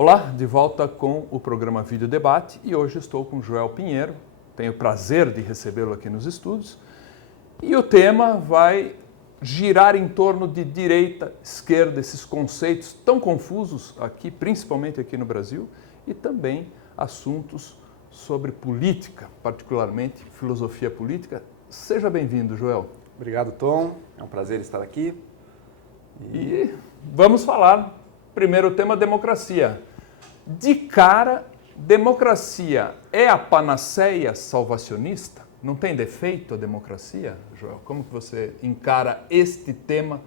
Olá, de volta com o programa Vídeo Debate e hoje estou com Joel Pinheiro. Tenho o prazer de recebê-lo aqui nos estúdios e o tema vai girar em torno de direita, esquerda, esses conceitos tão confusos aqui, principalmente aqui no Brasil, e também assuntos sobre política, particularmente filosofia política. Seja bem-vindo, Joel. Obrigado, Tom. É um prazer estar aqui. E vamos falar, primeiro tema, democracia. De cara, democracia é a panaceia salvacionista? Não tem defeito a democracia, Joel? Como que você encara este tema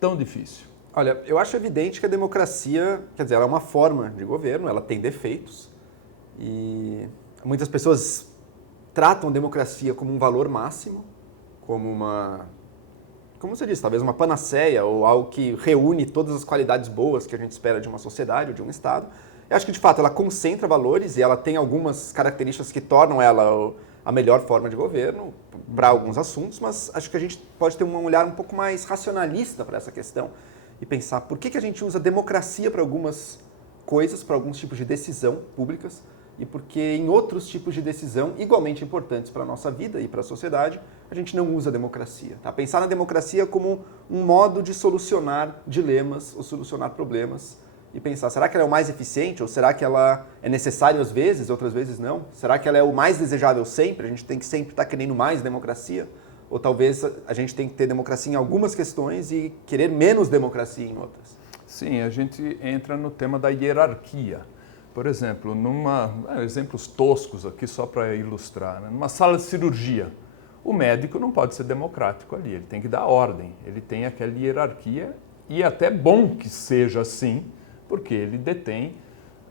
tão difícil? Olha, eu acho evidente que a democracia, ela é uma forma de governo, ela tem defeitos e muitas pessoas tratam a democracia como um valor máximo, como você disse, talvez uma panaceia ou algo que reúne todas as qualidades boas que a gente espera de uma sociedade ou de um Estado. Eu acho que, de fato, ela concentra valores e ela tem algumas características que tornam ela a melhor forma de governo para alguns assuntos, mas acho que a gente pode ter um olhar um pouco mais racionalista para essa questão e pensar por que a gente usa democracia para algumas coisas, para alguns tipos de decisão públicas e porque em outros tipos de decisão igualmente importantes para a nossa vida e para a sociedade, a gente não usa a democracia. Tá? Pensar na democracia como um modo de solucionar dilemas ou solucionar problemas e pensar, será que ela é o mais eficiente ou será que ela é necessária às vezes, outras vezes não? Será que ela é o mais desejável sempre? A gente tem que sempre estar querendo mais democracia? Ou talvez a gente tem que ter democracia em algumas questões e querer menos democracia em outras? Sim, a gente entra no tema da hierarquia. Por exemplo, exemplos toscos aqui só para ilustrar, né? Numa sala de cirurgia, o médico não pode ser democrático ali, ele tem que dar ordem, ele tem aquela hierarquia e é até bom que seja assim, porque ele detém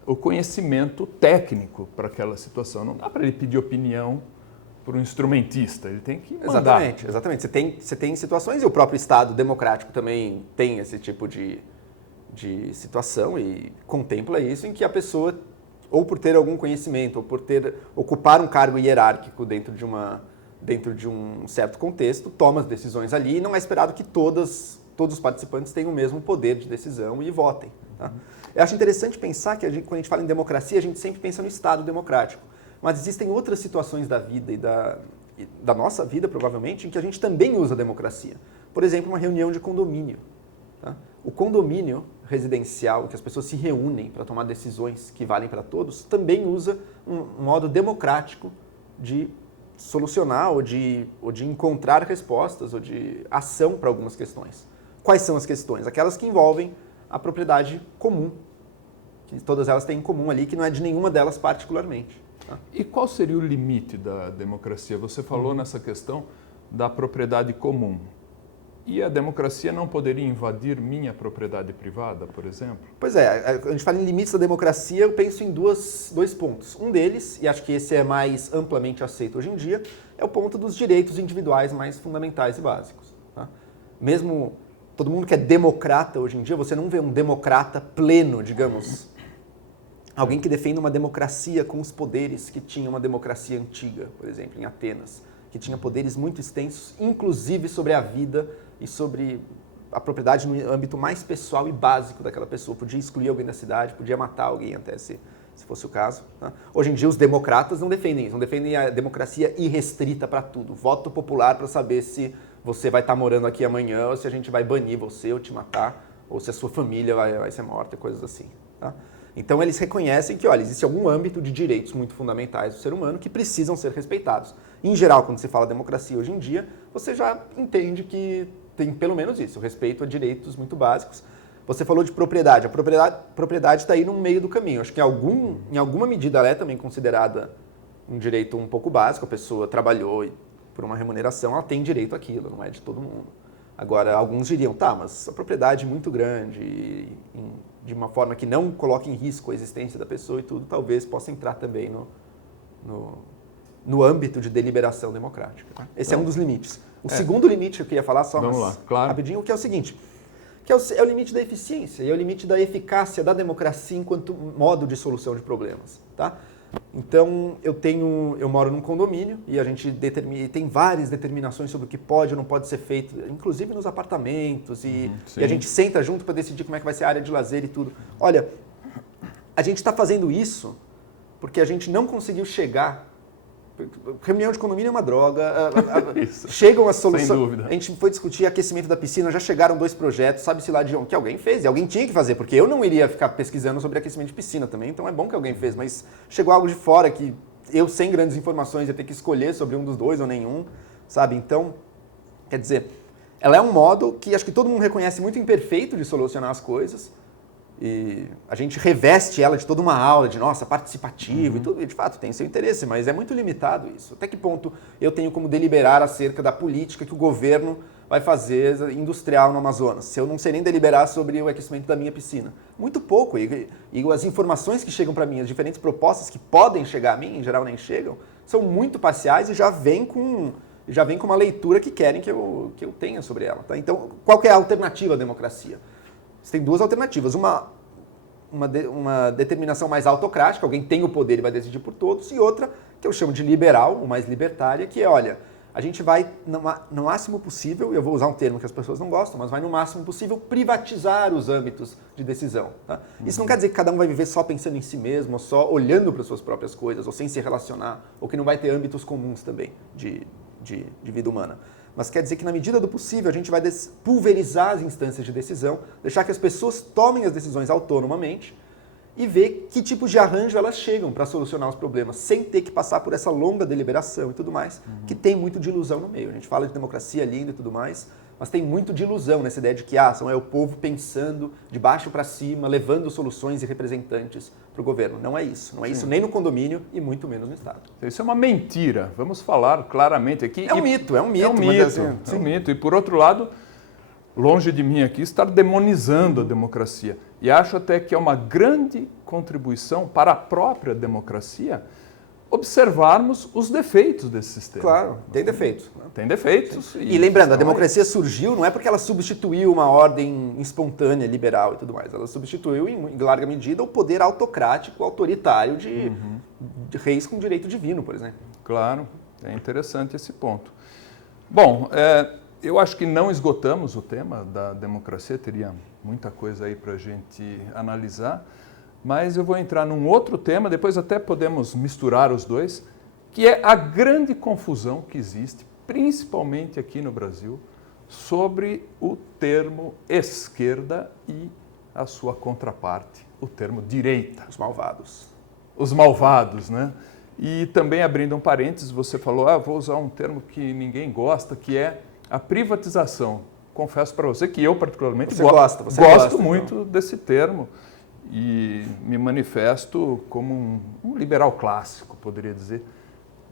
o conhecimento técnico para aquela situação. Não dá para ele pedir opinião para um instrumentista, ele tem que mandar. Exatamente. Você tem situações, e o próprio Estado democrático também tem esse tipo de situação e contempla isso, em que a pessoa, ou por ter algum conhecimento, ou por ocupar um cargo hierárquico dentro de um certo contexto, toma as decisões ali e não é esperado que todos os participantes tenham o mesmo poder de decisão e votem. Tá? Eu acho interessante pensar que quando a gente fala em democracia, a gente sempre pensa no Estado democrático, mas existem outras situações da vida e da nossa vida, provavelmente, em que a gente também usa a democracia. Por exemplo, uma reunião de condomínio. Tá? O condomínio residencial, em que as pessoas se reúnem para tomar decisões que valem para todos, também usa um modo democrático de solucionar ou de encontrar respostas ou de ação para algumas questões. Quais são as questões? Aquelas que envolvem a propriedade comum, que todas elas têm em comum ali, que não é de nenhuma delas particularmente. Tá? E qual seria o limite da democracia? Você falou nessa questão da propriedade comum. E a democracia não poderia invadir minha propriedade privada, por exemplo? Pois é, a gente fala em limites da democracia, eu penso em dois pontos. Um deles, e acho que esse é mais amplamente aceito hoje em dia, é o ponto dos direitos individuais mais fundamentais e básicos. Tá? Mesmo todo mundo que é democrata hoje em dia, você não vê um democrata pleno, digamos. Alguém que defende uma democracia com os poderes que tinha uma democracia antiga, por exemplo, em Atenas, que tinha poderes muito extensos, inclusive sobre a vida e sobre a propriedade no âmbito mais pessoal e básico daquela pessoa. Podia excluir alguém da cidade, podia matar alguém até se fosse o caso. Tá? Hoje em dia os democratas não defendem isso, não defendem a democracia irrestrita para tudo. Voto popular para saber se você vai estar morando aqui amanhã ou se a gente vai banir você ou te matar, ou se a sua família vai ser morta, coisas assim. Tá? Então eles reconhecem que, olha, existe algum âmbito de direitos muito fundamentais do ser humano que precisam ser respeitados. Em geral, quando se fala democracia hoje em dia, você já entende que tem pelo menos isso, o respeito a direitos muito básicos. Você falou de propriedade. A propriedade está aí no meio do caminho. Acho que em alguma medida ela é também considerada um direito um pouco básico. A pessoa trabalhou e por uma remuneração, ela tem direito àquilo, não é de todo mundo. Agora, alguns diriam, tá, mas a propriedade é muito grande, de uma forma que não coloque em risco a existência da pessoa e tudo, talvez possa entrar também no âmbito de deliberação democrática. Tá? Esse é um dos limites. O segundo limite que eu queria falar, só rapidinho, que é o seguinte, que é o limite da eficiência e é o limite da eficácia da democracia enquanto modo de solução de problemas. Tá? Então, eu moro num condomínio e a gente tem várias determinações sobre o que pode ou não pode ser feito, inclusive nos apartamentos, e a gente senta junto para decidir como é que vai ser a área de lazer e tudo. Olha, a gente está fazendo isso porque a gente não conseguiu chegar. Reunião de condomínio é uma droga. Chegam as soluções. Sem dúvida. A gente foi discutir aquecimento da piscina, já chegaram 2 projetos, sabe-se lá de onde, que alguém fez, e alguém tinha que fazer, porque eu não iria ficar pesquisando sobre aquecimento de piscina também, então é bom que alguém fez, mas chegou algo de fora que eu, sem grandes informações, ia ter que escolher sobre um dos 2 ou nenhum, sabe? Então, quer dizer, ela é um modo que acho que todo mundo reconhece muito imperfeito de solucionar as coisas, e a gente reveste ela de toda uma aula de, nossa, participativo e tudo, e de fato tem seu interesse, mas é muito limitado isso. Até que ponto eu tenho como deliberar acerca da política que o governo vai fazer industrial no Amazonas, se eu não sei nem deliberar sobre o aquecimento da minha piscina? Muito pouco, e as informações que chegam para mim, as diferentes propostas que podem chegar a mim, em geral nem chegam, são muito parciais e já vêm com uma leitura que querem que eu tenha sobre ela. Tá? Então, qual que é a alternativa à democracia? Você tem 2 alternativas. Uma determinação mais autocrática, alguém tem o poder e vai decidir por todos, e outra, que eu chamo de liberal, ou mais libertária, que é, olha, a gente vai, no máximo possível, eu vou usar um termo que as pessoas não gostam, mas vai no máximo possível privatizar os âmbitos de decisão. Tá? Isso não quer dizer que cada um vai viver só pensando em si mesmo, ou só olhando para as suas próprias coisas, ou sem se relacionar, ou que não vai ter âmbitos comuns também de vida humana. Mas quer dizer que, na medida do possível, a gente vai pulverizar as instâncias de decisão, deixar que as pessoas tomem as decisões autonomamente e ver que tipos de arranjo elas chegam para solucionar os problemas, sem ter que passar por essa longa deliberação e tudo mais, que tem muito de ilusão no meio. A gente fala de democracia linda e tudo mais, mas tem muito de ilusão nessa ideia de que é o povo pensando de baixo para cima, levando soluções e representantes para o governo. Não é isso. Não é isso nem no condomínio e muito menos no Estado. Isso é uma mentira. Vamos falar claramente aqui. É um mito. É um mito. E por outro lado, longe de mim aqui estar demonizando a democracia. E acho até que é uma grande contribuição para a própria democracia observarmos os defeitos desse sistema. Claro, tem defeitos. Tem defeitos. E lembrando, a democracia surgiu não é porque ela substituiu uma ordem espontânea, liberal e tudo mais. Ela substituiu, em larga medida, o poder autocrático, autoritário de reis com direito divino, por exemplo. Claro, é interessante esse ponto. Bom, eu acho que não esgotamos o tema da democracia, teria muita coisa aí para a gente analisar. Mas eu vou entrar num outro tema, depois até podemos misturar os dois, que é a grande confusão que existe, principalmente aqui no Brasil, sobre o termo esquerda e a sua contraparte, o termo direita. Os malvados. Os malvados, né? E também, abrindo um parênteses, você falou, vou usar um termo que ninguém gosta, que é a privatização. Confesso para você que eu, particularmente, gosto muito desse termo. E me manifesto como um liberal clássico, poderia dizer.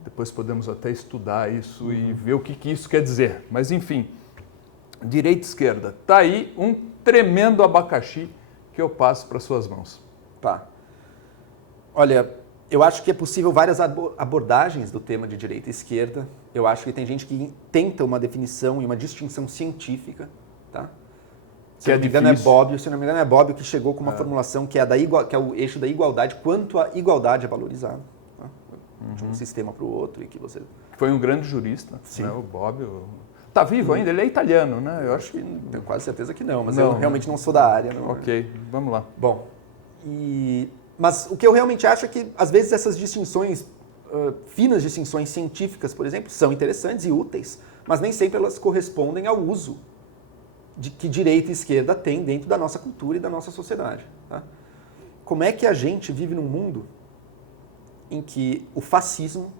Depois podemos até estudar isso e ver o que isso quer dizer. Mas, enfim, direita e esquerda. Está aí um tremendo abacaxi que eu passo para suas mãos. Tá. Olha, eu acho que é possível várias abordagens do tema de direita e esquerda. Eu acho que tem gente que tenta uma definição e uma distinção científica, tá? Se não me engano é Bobbio que chegou com uma formulação que é o eixo da igualdade, quanto a igualdade é valorizada, tá? De um sistema para o outro. E que você... Foi um grande jurista, né? O Bobbio. Está vivo ainda? Ele é italiano, né? Eu acho que... Tenho quase certeza que não, mas eu realmente não sou da área. Não. Ok, vamos lá. Bom, mas o que eu realmente acho é que, às vezes, essas distinções, finas distinções científicas, por exemplo, são interessantes e úteis, mas nem sempre elas correspondem ao uso de que direita e esquerda tem dentro da nossa cultura e da nossa sociedade. Tá? Como é que a gente vive num mundo em que o fascismo,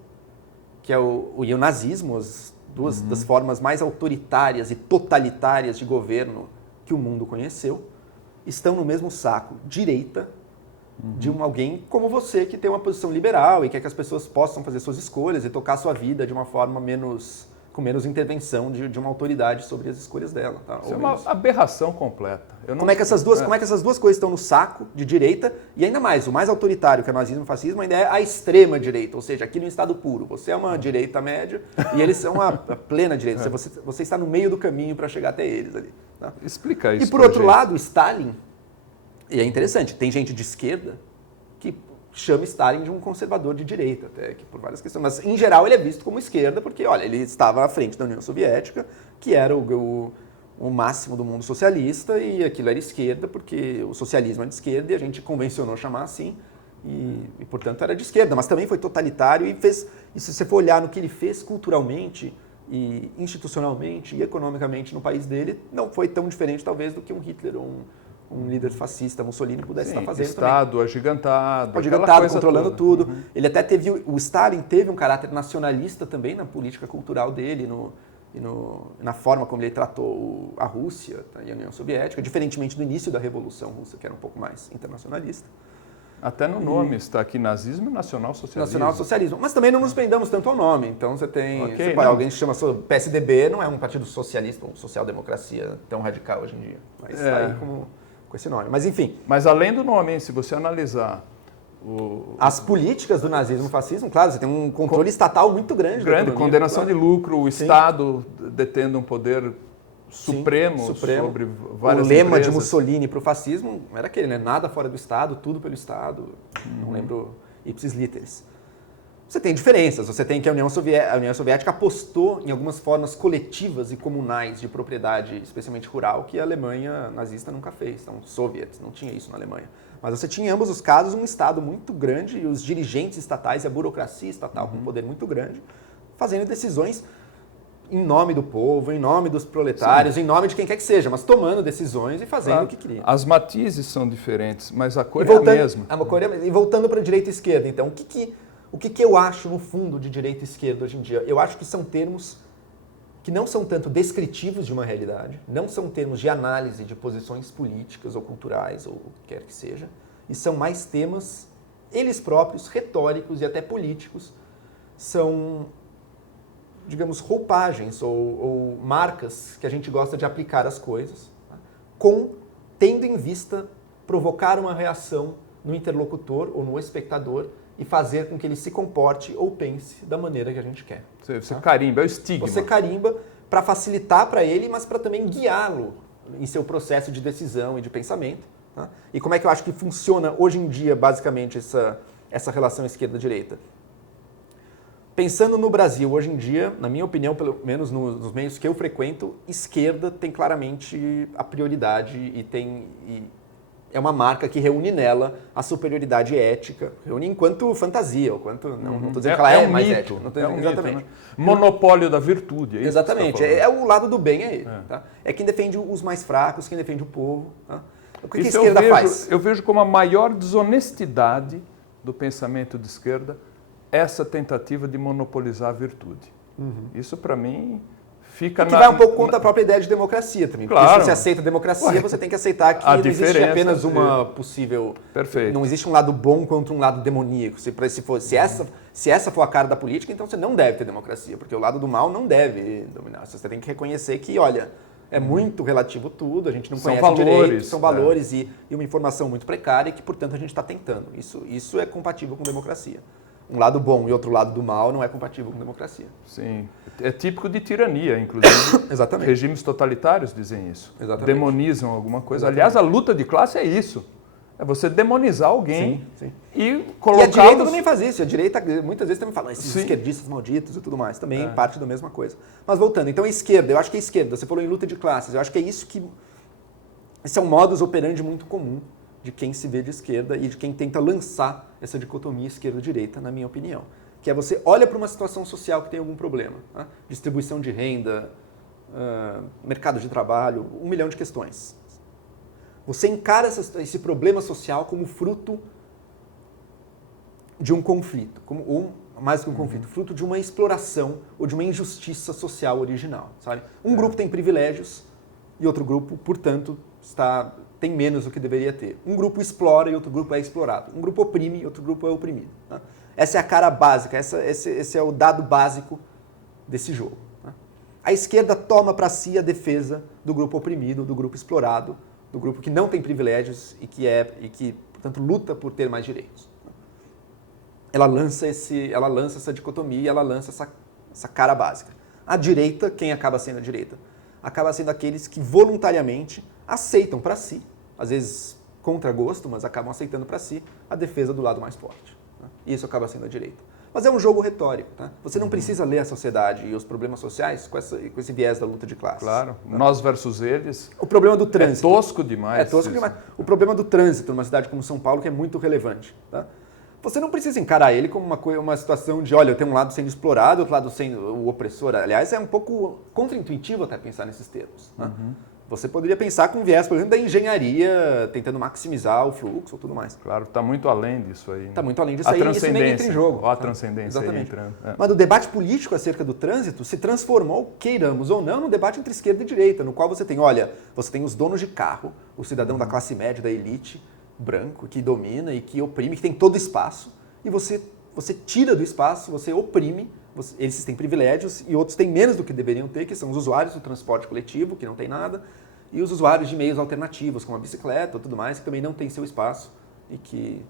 que é e o nazismo, as duas das formas mais autoritárias e totalitárias de governo que o mundo conheceu, estão no mesmo saco, direita, de alguém como você, que tem uma posição liberal e quer que as pessoas possam fazer suas escolhas e tocar sua vida de uma forma com menos intervenção de uma autoridade sobre as escolhas dela. Tá? Isso é uma aberração completa. Como é que essas duas coisas estão no saco de direita? E ainda mais, o mais autoritário, que é o nazismo e o fascismo, ainda é a extrema direita, ou seja, aqui no estado puro. Você é uma direita média e eles são a plena direita. Você está no meio do caminho para chegar até eles ali. Tá? Explica isso. E por outro lado, Stalin, e é interessante, tem gente de esquerda que chama Stalin de um conservador de direita, até que por várias questões. Mas, em geral, ele é visto como esquerda porque, olha, ele estava à frente da União Soviética, que era o o máximo do mundo socialista e aquilo era esquerda, porque o socialismo é de esquerda e a gente convencionou chamar assim, e portanto era de esquerda, mas também foi totalitário e se você for olhar no que ele fez culturalmente e institucionalmente e economicamente no país dele, não foi tão diferente talvez do que um Hitler ou um líder fascista, Mussolini, pudesse estar fazendo Estado também. agigantado. Agigantado, controlando tudo. Uhum. Ele até teve, o Stalin teve um caráter nacionalista também na política cultural dele, na forma como ele tratou a Rússia e a União Soviética, diferentemente do início da Revolução Russa, que era um pouco mais internacionalista. Até no nome está aqui nazismo e nacional-socialismo. Nacional-socialismo. Mas também não nos prendamos tanto ao nome. Então você tem alguém que chama PSDB, não é um partido socialista ou social-democracia tão radical hoje em dia. Mas está aí com esse nome. Mas enfim. Mas além do nome, hein, se você analisar as políticas do nazismo e do fascismo, claro, você tem um controle estatal muito grande. Grande, condenação de lucro, o Estado detendo um poder supremo sobre várias O lema empresas. de Mussolini para o fascismo era aquele, né? Nada fora do Estado, tudo pelo Estado. Não lembro ipsis literis. Você tem diferenças. Você tem que a União Soviética apostou em algumas formas coletivas e comunais de propriedade, especialmente rural, que a Alemanha nazista nunca fez. Então, soviets, não tinha isso na Alemanha. Mas você tinha em ambos os casos um Estado muito grande e os dirigentes estatais e a burocracia estatal com um poder muito grande, fazendo decisões em nome do povo, em nome dos proletários, em nome de quem quer que seja, mas tomando decisões e fazendo o que queria. As matizes são diferentes, mas a cor é a mesma. E voltando para a direita e esquerda, então, o que eu acho no fundo de direita e esquerda hoje em dia? Eu acho que são termos que não são tanto descritivos de uma realidade, não são termos de análise de posições políticas ou culturais, ou o que quer que seja, e são mais temas, eles próprios, retóricos e até políticos, são, digamos, roupagens ou marcas que a gente gosta de aplicar às coisas, tendo em vista provocar uma reação no interlocutor ou no espectador e fazer com que ele se comporte ou pense da maneira que a gente quer. Você carimba, é o estigma. Você carimba para facilitar para ele, mas para também guiá-lo em seu processo de decisão e de pensamento. Tá? E como é que eu acho que funciona hoje em dia, basicamente, essa relação esquerda-direita? Pensando no Brasil, hoje em dia, na minha opinião, pelo menos nos meios que eu frequento, esquerda tem claramente a prioridade e é uma marca que reúne nela a superioridade ética, reúne enquanto fantasia, ou quanto, não estou dizendo que ela é mais mito, ética. Não tô dizendo, exatamente. Mito, né? Monopólio da virtude. É isso exatamente, que você tá é o lado do bem, é ele. Tá? É quem defende os mais fracos, quem defende o povo. Tá? O que a esquerda faz? Eu vejo como a maior desonestidade do pensamento de esquerda essa tentativa de monopolizar a virtude. Isso, para mim, fica que vai um pouco contra a própria ideia de democracia também. Claro. Porque se você aceita a democracia, você tem que aceitar que não existe apenas uma possível... Perfeito. Não existe um lado bom contra um lado demoníaco. Se essa for a cara da política, então você não deve ter democracia, porque o lado do mal não deve dominar. Você tem que reconhecer que, olha, é muito relativo tudo, a gente não conhece direito, são valores e uma informação muito precária e que, portanto, a gente está tentando. Isso é compatível com democracia. Um lado bom e outro lado do mal não é compatível com democracia. Sim. É típico de tirania, inclusive. Exatamente. Regimes totalitários dizem isso. Exatamente. Demonizam alguma coisa. Exatamente. Aliás, a luta de classe é isso. É você demonizar alguém e colocar. E a direita também faz isso. A direita muitas vezes também fala esses esquerdistas malditos e tudo mais. Também parte da mesma coisa. Mas voltando, então a esquerda, eu acho que a esquerda, você falou em luta de classes, eu acho que é isso que... Esse é um modus operandi muito comum de quem se vê de esquerda e de quem tenta lançar essa dicotomia esquerda-direita, na minha opinião. Que é você olha para uma situação social que tem algum problema. Tá? Distribuição de renda, mercado de trabalho, 1 milhão de questões. Você encara esse problema social como fruto de um conflito, ou mais que um conflito, fruto de uma exploração ou de uma injustiça social original. Sabe? Um grupo tem privilégios e outro grupo, portanto, tem menos do que deveria ter. Um grupo explora e outro grupo é explorado. Um grupo oprime e outro grupo é oprimido. Tá? Essa é a cara básica, esse é o dado básico desse jogo. Tá? A esquerda toma para si a defesa do grupo oprimido, do grupo explorado, do grupo que não tem privilégios e que portanto, luta por ter mais direitos. Ela lança essa dicotomia, ela lança essa cara básica. A direita, quem acaba sendo a direita? Acaba sendo aqueles que voluntariamente aceitam para si, às vezes contra gosto, mas acabam aceitando para si a defesa do lado mais forte. Né? E isso acaba sendo a direita. Mas é um jogo retórico. Tá? Você não precisa ler a sociedade e os problemas sociais com esse viés da luta de classes. Claro, Tá? nós versus eles. O problema do trânsito. É tosco demais. É tosco demais. O problema do trânsito numa cidade como São Paulo que é muito relevante. Tá? Você não precisa encarar ele como uma situação de, olha, eu tenho um lado sendo explorado, outro lado sendo o opressor. Aliás, é um pouco contraintuitivo até pensar nesses termos. Tá? Você poderia pensar com viés, por exemplo, da engenharia, tentando maximizar o fluxo ou tudo mais. Claro, está muito além disso aí. Está muito além disso aí, isso nem entra em jogo. Ó, a transcendência aí entrando. Mas o debate político acerca do trânsito se transformou, queiramos ou não, num debate entre esquerda e direita, no qual você tem, olha, você tem os donos de carro, o cidadão da classe média, da elite, branco, que domina e que oprime, que tem todo espaço, e você tira do espaço, você oprime, eles têm privilégios e outros têm menos do que deveriam ter, que são os usuários do transporte coletivo, que não tem nada, e os usuários de meios alternativos, como a bicicleta ou tudo mais, que também não tem seu espaço e que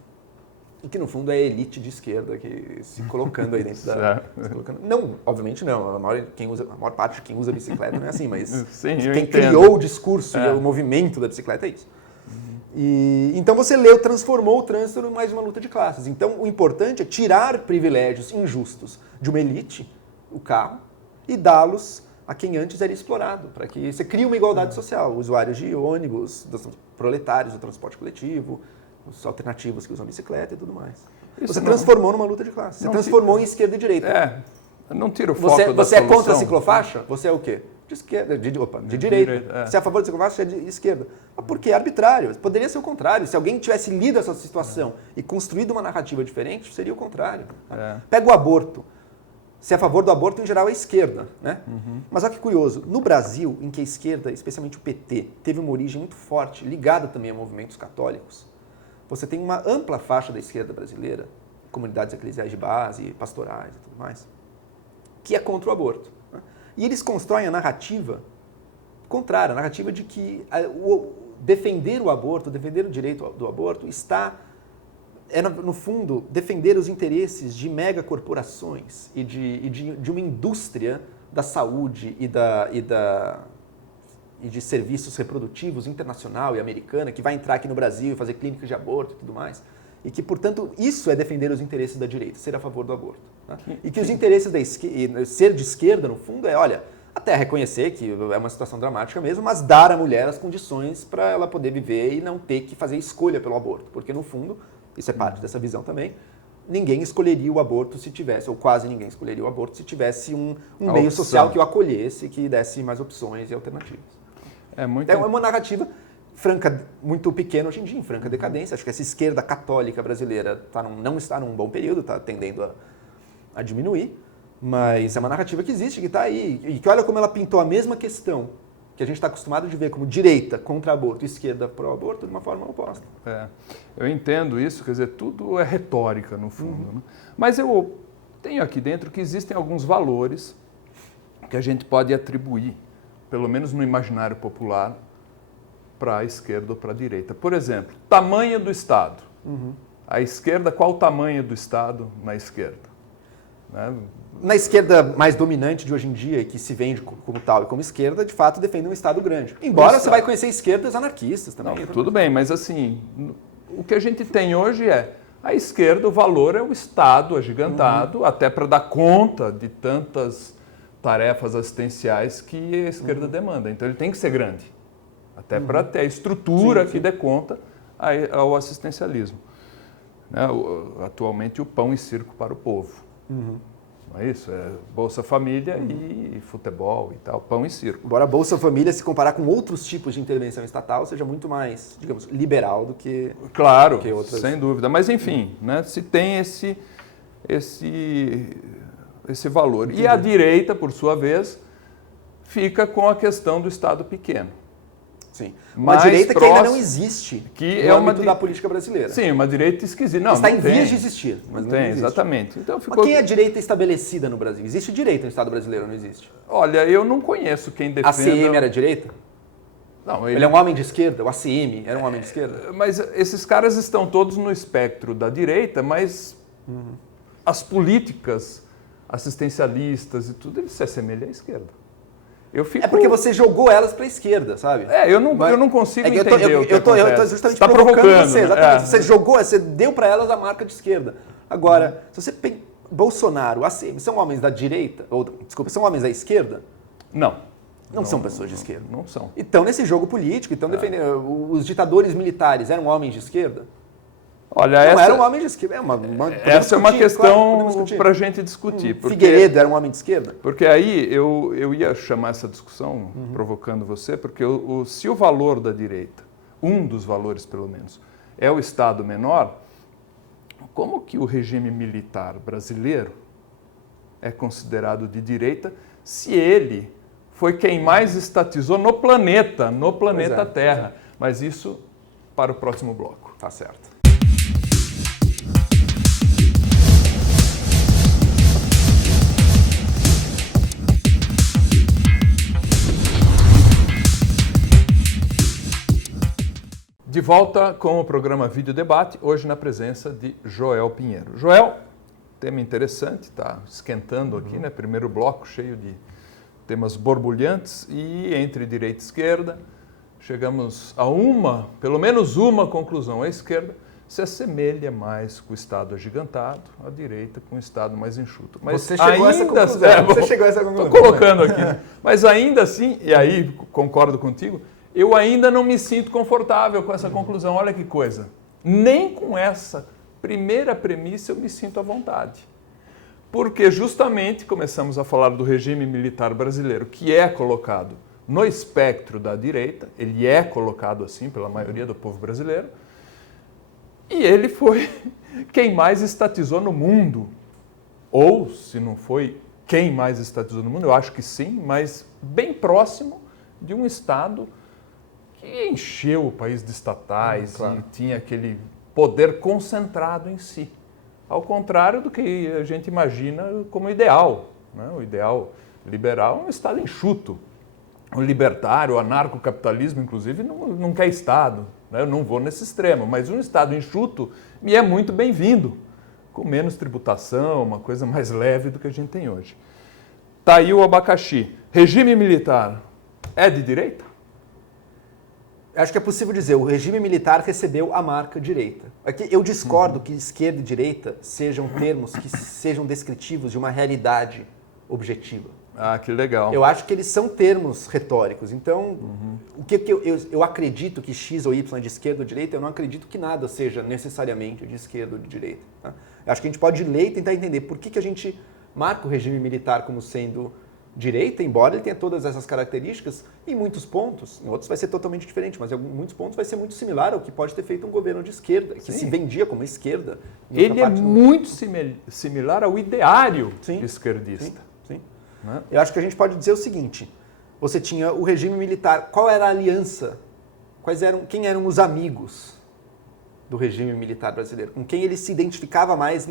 no fundo é a elite de esquerda que se colocando aí dentro da... Não, obviamente não, a maior parte de quem usa bicicleta não é assim, mas sim, quem criou o discurso e o movimento da bicicleta é isso. E, então você transformou o trânsito em mais uma luta de classes. Então o importante é tirar privilégios injustos de uma elite, o carro, e dá-los a quem antes era explorado, para que você crie uma igualdade social. Usuários de ônibus, dos proletários do transporte coletivo, os alternativos que usam bicicleta e tudo mais. Isso você transformou numa luta de classes. Você transformou em esquerda e direita. Não tira o foco da Você é contra a solução. Ciclofaixa? Você é o quê? De esquerda, de direita. Você é a favor da ciclofaixa, você é de esquerda. Mas por quê? É arbitrário. Poderia ser o contrário. Se alguém tivesse lido essa situação e construído uma narrativa diferente, seria o contrário. Pega o aborto. Se é a favor do aborto, em geral, é a esquerda. Né? Mas olha que curioso. No Brasil, em que a esquerda, especialmente o PT, teve uma origem muito forte, ligada também a movimentos católicos, você tem uma ampla faixa da esquerda brasileira, comunidades eclesiais de base, pastorais e tudo mais, que é contra o aborto. E eles constroem a narrativa contrária, a narrativa de que defender o aborto, defender o direito do aborto no fundo, defender os interesses de megacorporações e de uma indústria da saúde e de serviços reprodutivos internacional e americana que vai entrar aqui no Brasil e fazer clínicas de aborto e tudo mais. E que, portanto, isso é defender os interesses da direita, ser a favor do aborto. Né? E que os interesses ser de esquerda, no fundo, até reconhecer que é uma situação dramática mesmo, mas dar à mulher as condições para ela poder viver e não ter que fazer escolha pelo aborto. Porque, no fundo, isso é parte dessa visão também, ninguém escolheria o aborto se tivesse, ou quase ninguém escolheria o aborto se tivesse um meio social que o acolhesse, que desse mais opções e alternativas. É uma narrativa franca, muito pequena hoje em dia, em franca decadência. Acho que essa esquerda católica brasileira não está num bom período, está tendendo a diminuir, mas é uma narrativa que existe, que está aí, e que olha como ela pintou a mesma questão que a gente está acostumado de ver como direita contra aborto e esquerda pró-aborto de uma forma oposta. Eu entendo isso, quer dizer, tudo é retórica no fundo. Né? Mas eu tenho aqui dentro que existem alguns valores que a gente pode atribuir, pelo menos no imaginário popular, para a esquerda ou para a direita. Por exemplo, tamanho do Estado. A esquerda, qual o tamanho do Estado na esquerda? Né? Na esquerda mais dominante de hoje em dia, que se vende como tal e como esquerda, de fato defende um Estado grande. Embora você vai conhecer esquerdas anarquistas também. Não, tudo bem, mas assim, o que a gente tem hoje a esquerda, o valor é o Estado agigantado, até para dar conta de tantas tarefas assistenciais que a esquerda demanda. Então ele tem que ser grande, até para ter a estrutura que dê conta ao assistencialismo. Né? Atualmente o pão e circo para o povo. Não é isso? É Bolsa Família e futebol e tal, pão e circo. Embora a Bolsa Família, se comparar com outros tipos de intervenção estatal, seja muito mais, digamos, liberal do que... Claro, do que outras. Sem dúvida. Mas enfim, né, se tem esse valor. E a direita, por sua vez, fica com a questão do Estado pequeno. Sim. Uma direita que ainda não existe no âmbito da política brasileira. Sim, uma direita esquisita. Não, está não em tem. vias de existir. Mas não tem, existe. Exatamente. Então, Mas quem é a direita estabelecida no Brasil? Existe direita no Estado brasileiro ou não existe? Olha, eu não conheço quem defenda... A ACM era direita? Não, ele é um homem de esquerda? O ACM era um homem de esquerda? Mas esses caras estão todos no espectro da direita, mas as políticas assistencialistas e tudo, eles se assemelham à esquerda. É porque você jogou elas para a esquerda, sabe? Eu não consigo entender o que eu tô justamente tá provocando provocando você, exatamente. Você jogou, você deu para elas a marca de esquerda. Agora, se você Bolsonaro, ACM, são homens da direita? Desculpa, são homens da esquerda? Não são pessoas de esquerda. Não são. Então, nesse jogo político, defendendo, os ditadores militares eram homens de esquerda? Olha, não essa, eram homens de esquerda. Essa é uma questão para a gente discutir. Figueiredo era um homem de esquerda? Porque aí eu ia chamar essa discussão, provocando você, porque se o valor da direita, um dos valores pelo menos, é o Estado menor, como que o regime militar brasileiro é considerado de direita se ele foi quem mais estatizou no planeta Terra? Mas isso para o próximo bloco. Tá certo. De volta com o programa Vídeo Debate, hoje na presença de Joel Pinheiro. Joel, tema interessante, está esquentando aqui, né? Primeiro bloco cheio de temas borbulhantes e entre direita e esquerda chegamos a pelo menos uma conclusão. A esquerda se assemelha mais com o Estado agigantado, a direita com o Estado mais enxuto. Mas você chegou a essa conclusão. Você chegou a essa conclusão. Estou colocando aqui. Mas ainda assim, e aí concordo contigo, eu ainda não me sinto confortável com essa conclusão. Olha que coisa. Nem com essa primeira premissa eu me sinto à vontade. Porque justamente começamos a falar do regime militar brasileiro, que é colocado no espectro da direita, ele é colocado assim pela maioria do povo brasileiro, e ele foi quem mais estatizou no mundo. Ou, se não foi quem mais estatizou no mundo, eu acho que sim, mas bem próximo de um Estado que encheu o país de estatais e tinha aquele poder concentrado em si. Ao contrário do que a gente imagina como ideal. Né? O ideal liberal é um Estado enxuto. O libertário, o anarcocapitalismo, inclusive, não quer Estado. Né? Eu não vou nesse extremo, mas um Estado enxuto me é muito bem-vindo, com menos tributação, uma coisa mais leve do que a gente tem hoje. Tá aí o abacaxi. Regime militar é de direita? Acho que é possível dizer, o regime militar recebeu a marca direita. Aqui eu discordo que esquerda e direita sejam termos que sejam descritivos de uma realidade objetiva. Ah, que legal. Eu acho que eles são termos retóricos. Então, o que eu acredito que X ou Y é de esquerda ou de direita, eu não acredito que nada seja necessariamente de esquerda ou de direita. Tá? Eu acho que a gente pode ler e tentar entender por que a gente marca o regime militar como sendo direita, embora ele tenha todas essas características, em muitos pontos, em outros vai ser totalmente diferente, mas em muitos pontos vai ser muito similar ao que pode ter feito um governo de esquerda, que se vendia como esquerda. Ele é muito similar ao ideário esquerdista. Sim. Né? Eu acho que a gente pode dizer o seguinte, você tinha o regime militar, qual era a aliança? Quem eram os amigos do regime militar brasileiro? Com quem ele se identificava mais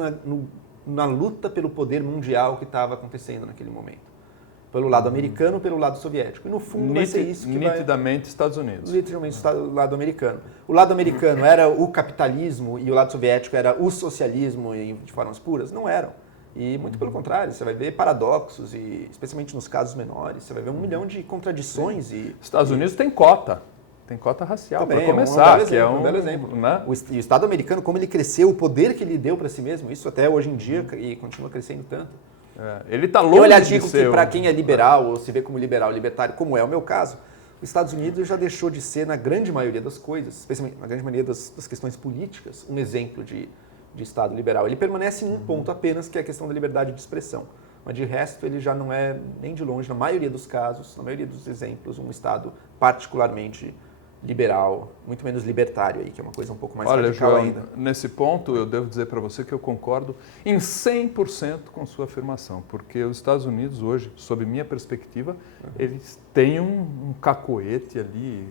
na luta pelo poder mundial que estava acontecendo naquele momento? Pelo lado americano ou pelo lado soviético. E no fundo vai ser isso que nitidamente Estados Unidos. Nitidamente o lado americano. O lado americano era o capitalismo e o lado soviético era o socialismo de formas puras? Não eram. E muito pelo contrário, você vai ver paradoxos, e especialmente nos casos menores, você vai ver 1 milhão de contradições. Estados Unidos tem cota. Tem cota racial, para começar, que é um belo exemplo. Né? O Estado americano, como ele cresceu, o poder que ele deu para si mesmo, isso até hoje em dia e continua crescendo tanto. Ele está longe de digo ser... que para quem é liberal ou se vê como liberal, libertário, como é o meu caso, os Estados Unidos já deixou de ser, na grande maioria das coisas, especialmente na grande maioria das questões políticas, um exemplo de Estado liberal. Ele permanece em um ponto apenas, que é a questão da liberdade de expressão. Mas de resto, ele já não é, nem de longe, na maioria dos casos, na maioria dos exemplos, um Estado particularmente liberal, muito menos libertário aí, que é uma coisa um pouco mais radical João, ainda. Nesse ponto, eu devo dizer para você que eu concordo em 100% com sua afirmação, porque os Estados Unidos hoje, sob minha perspectiva, eles têm um cacoete ali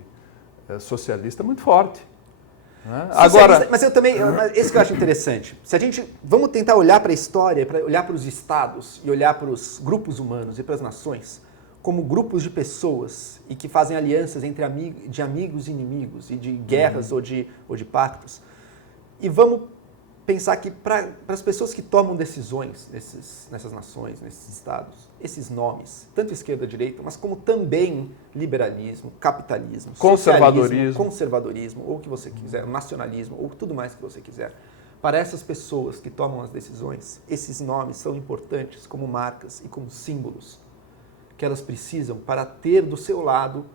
socialista muito forte. Né? Agora, mas eu também, esse que eu acho interessante, se a gente, vamos tentar olhar para a história, para olhar para os estados e olhar para os grupos humanos e para as nações, como grupos de pessoas e que fazem alianças entre amigos e inimigos, e de guerras ou de pactos. E vamos pensar que para as pessoas que tomam decisões nessas nações, nesses estados, esses nomes, tanto esquerda e direita, mas como também liberalismo, capitalismo, conservadorismo, conservadorismo, ou o que você quiser, nacionalismo, ou tudo mais que você quiser. Para essas pessoas que tomam as decisões, esses nomes são importantes como marcas e como símbolos que elas precisam para ter do seu lado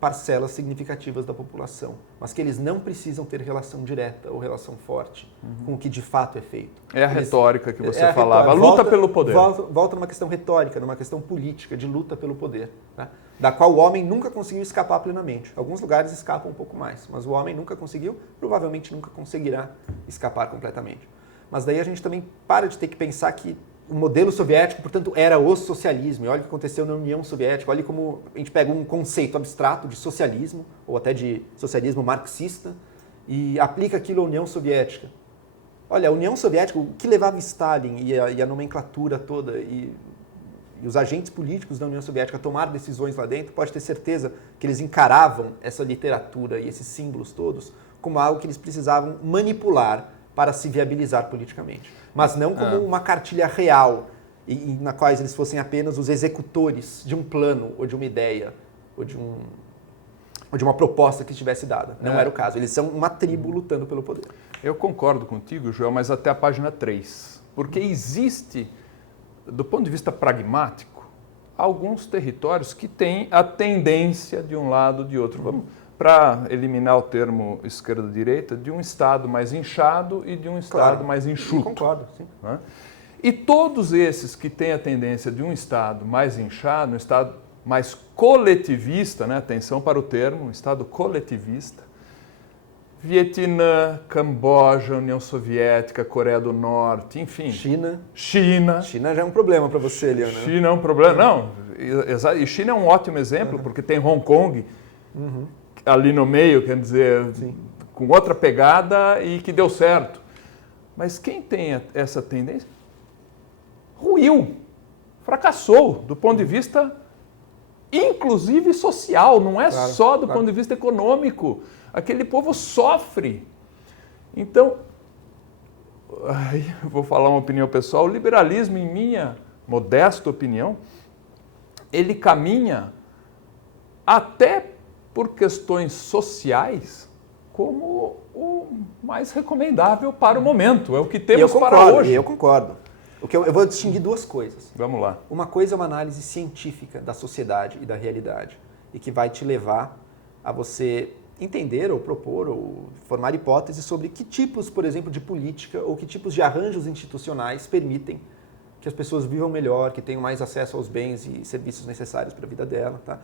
parcelas significativas da população, mas que eles não precisam ter relação direta ou relação forte com o que de fato é feito. É a retórica que você falava, a luta pelo poder. Volta numa questão retórica, numa questão política, de luta pelo poder, né? Da qual o homem nunca conseguiu escapar plenamente. Alguns lugares escapam um pouco mais, mas o homem nunca conseguiu, provavelmente nunca conseguirá escapar completamente. Mas daí a gente também para de ter que pensar que o modelo soviético, portanto, era o socialismo. E olha o que aconteceu na União Soviética. Olha como a gente pega um conceito abstrato de socialismo, ou até de socialismo marxista, e aplica aquilo à União Soviética. Olha, a União Soviética, o que levava Stalin e a nomenclatura toda e os agentes políticos da União Soviética a tomar decisões lá dentro, pode ter certeza que eles encaravam essa literatura e esses símbolos todos como algo que eles precisavam manipular para se viabilizar politicamente. Mas não como uma cartilha real, e na qual eles fossem apenas os executores de um plano, ou de uma ideia, ou de uma proposta que estivesse dada. Não era o caso. Eles são uma tribo lutando pelo poder. Eu concordo contigo, Joel, mas até a página 3. Porque existe, do ponto de vista pragmático, alguns territórios que têm a tendência de um lado ou de outro. Vamos, para eliminar o termo esquerda-direita, de um Estado mais inchado e de um Estado mais enxuto. Concordo, sim. Né? E todos esses que têm a tendência de um Estado mais inchado, um Estado mais coletivista, né? Atenção para o termo, um Estado coletivista, Vietnã, Camboja, União Soviética, Coreia do Norte, enfim. China. China Já é um problema para você, Leonardo. China é um problema, não. E China é um ótimo exemplo, porque tem Hong Kong ali no meio, quer dizer, com outra pegada e que deu certo. Mas quem tem essa tendência ruiu, fracassou do ponto de vista, inclusive social, não é só do ponto de vista econômico. Aquele povo sofre. Então, eu vou falar uma opinião pessoal, o liberalismo, em minha modesta opinião, ele caminha até por questões sociais como o mais recomendável para o momento. É o que temos para hoje. Eu concordo. Eu vou distinguir duas coisas. Vamos lá. Uma coisa é uma análise científica da sociedade e da realidade, e que vai te levar a você entender ou propor ou formar hipóteses sobre que tipos, por exemplo, de política ou que tipos de arranjos institucionais permitem que as pessoas vivam melhor, que tenham mais acesso aos bens e serviços necessários para a vida dela. Tá?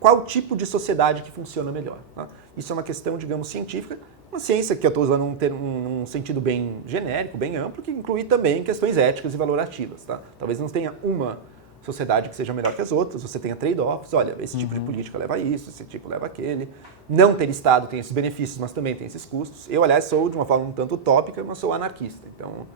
Qual tipo de sociedade que funciona melhor? Tá? Isso é uma questão, digamos, científica, uma ciência que eu estou usando num sentido bem genérico, bem amplo, que inclui também questões éticas e valorativas. Tá? Talvez não tenha uma sociedade que seja melhor que as outras, você tenha trade-offs, olha, esse tipo de política leva a isso, esse tipo leva aquele. Não ter Estado tem esses benefícios, mas também tem esses custos. Eu, aliás, sou de uma forma um tanto utópica, mas sou anarquista, então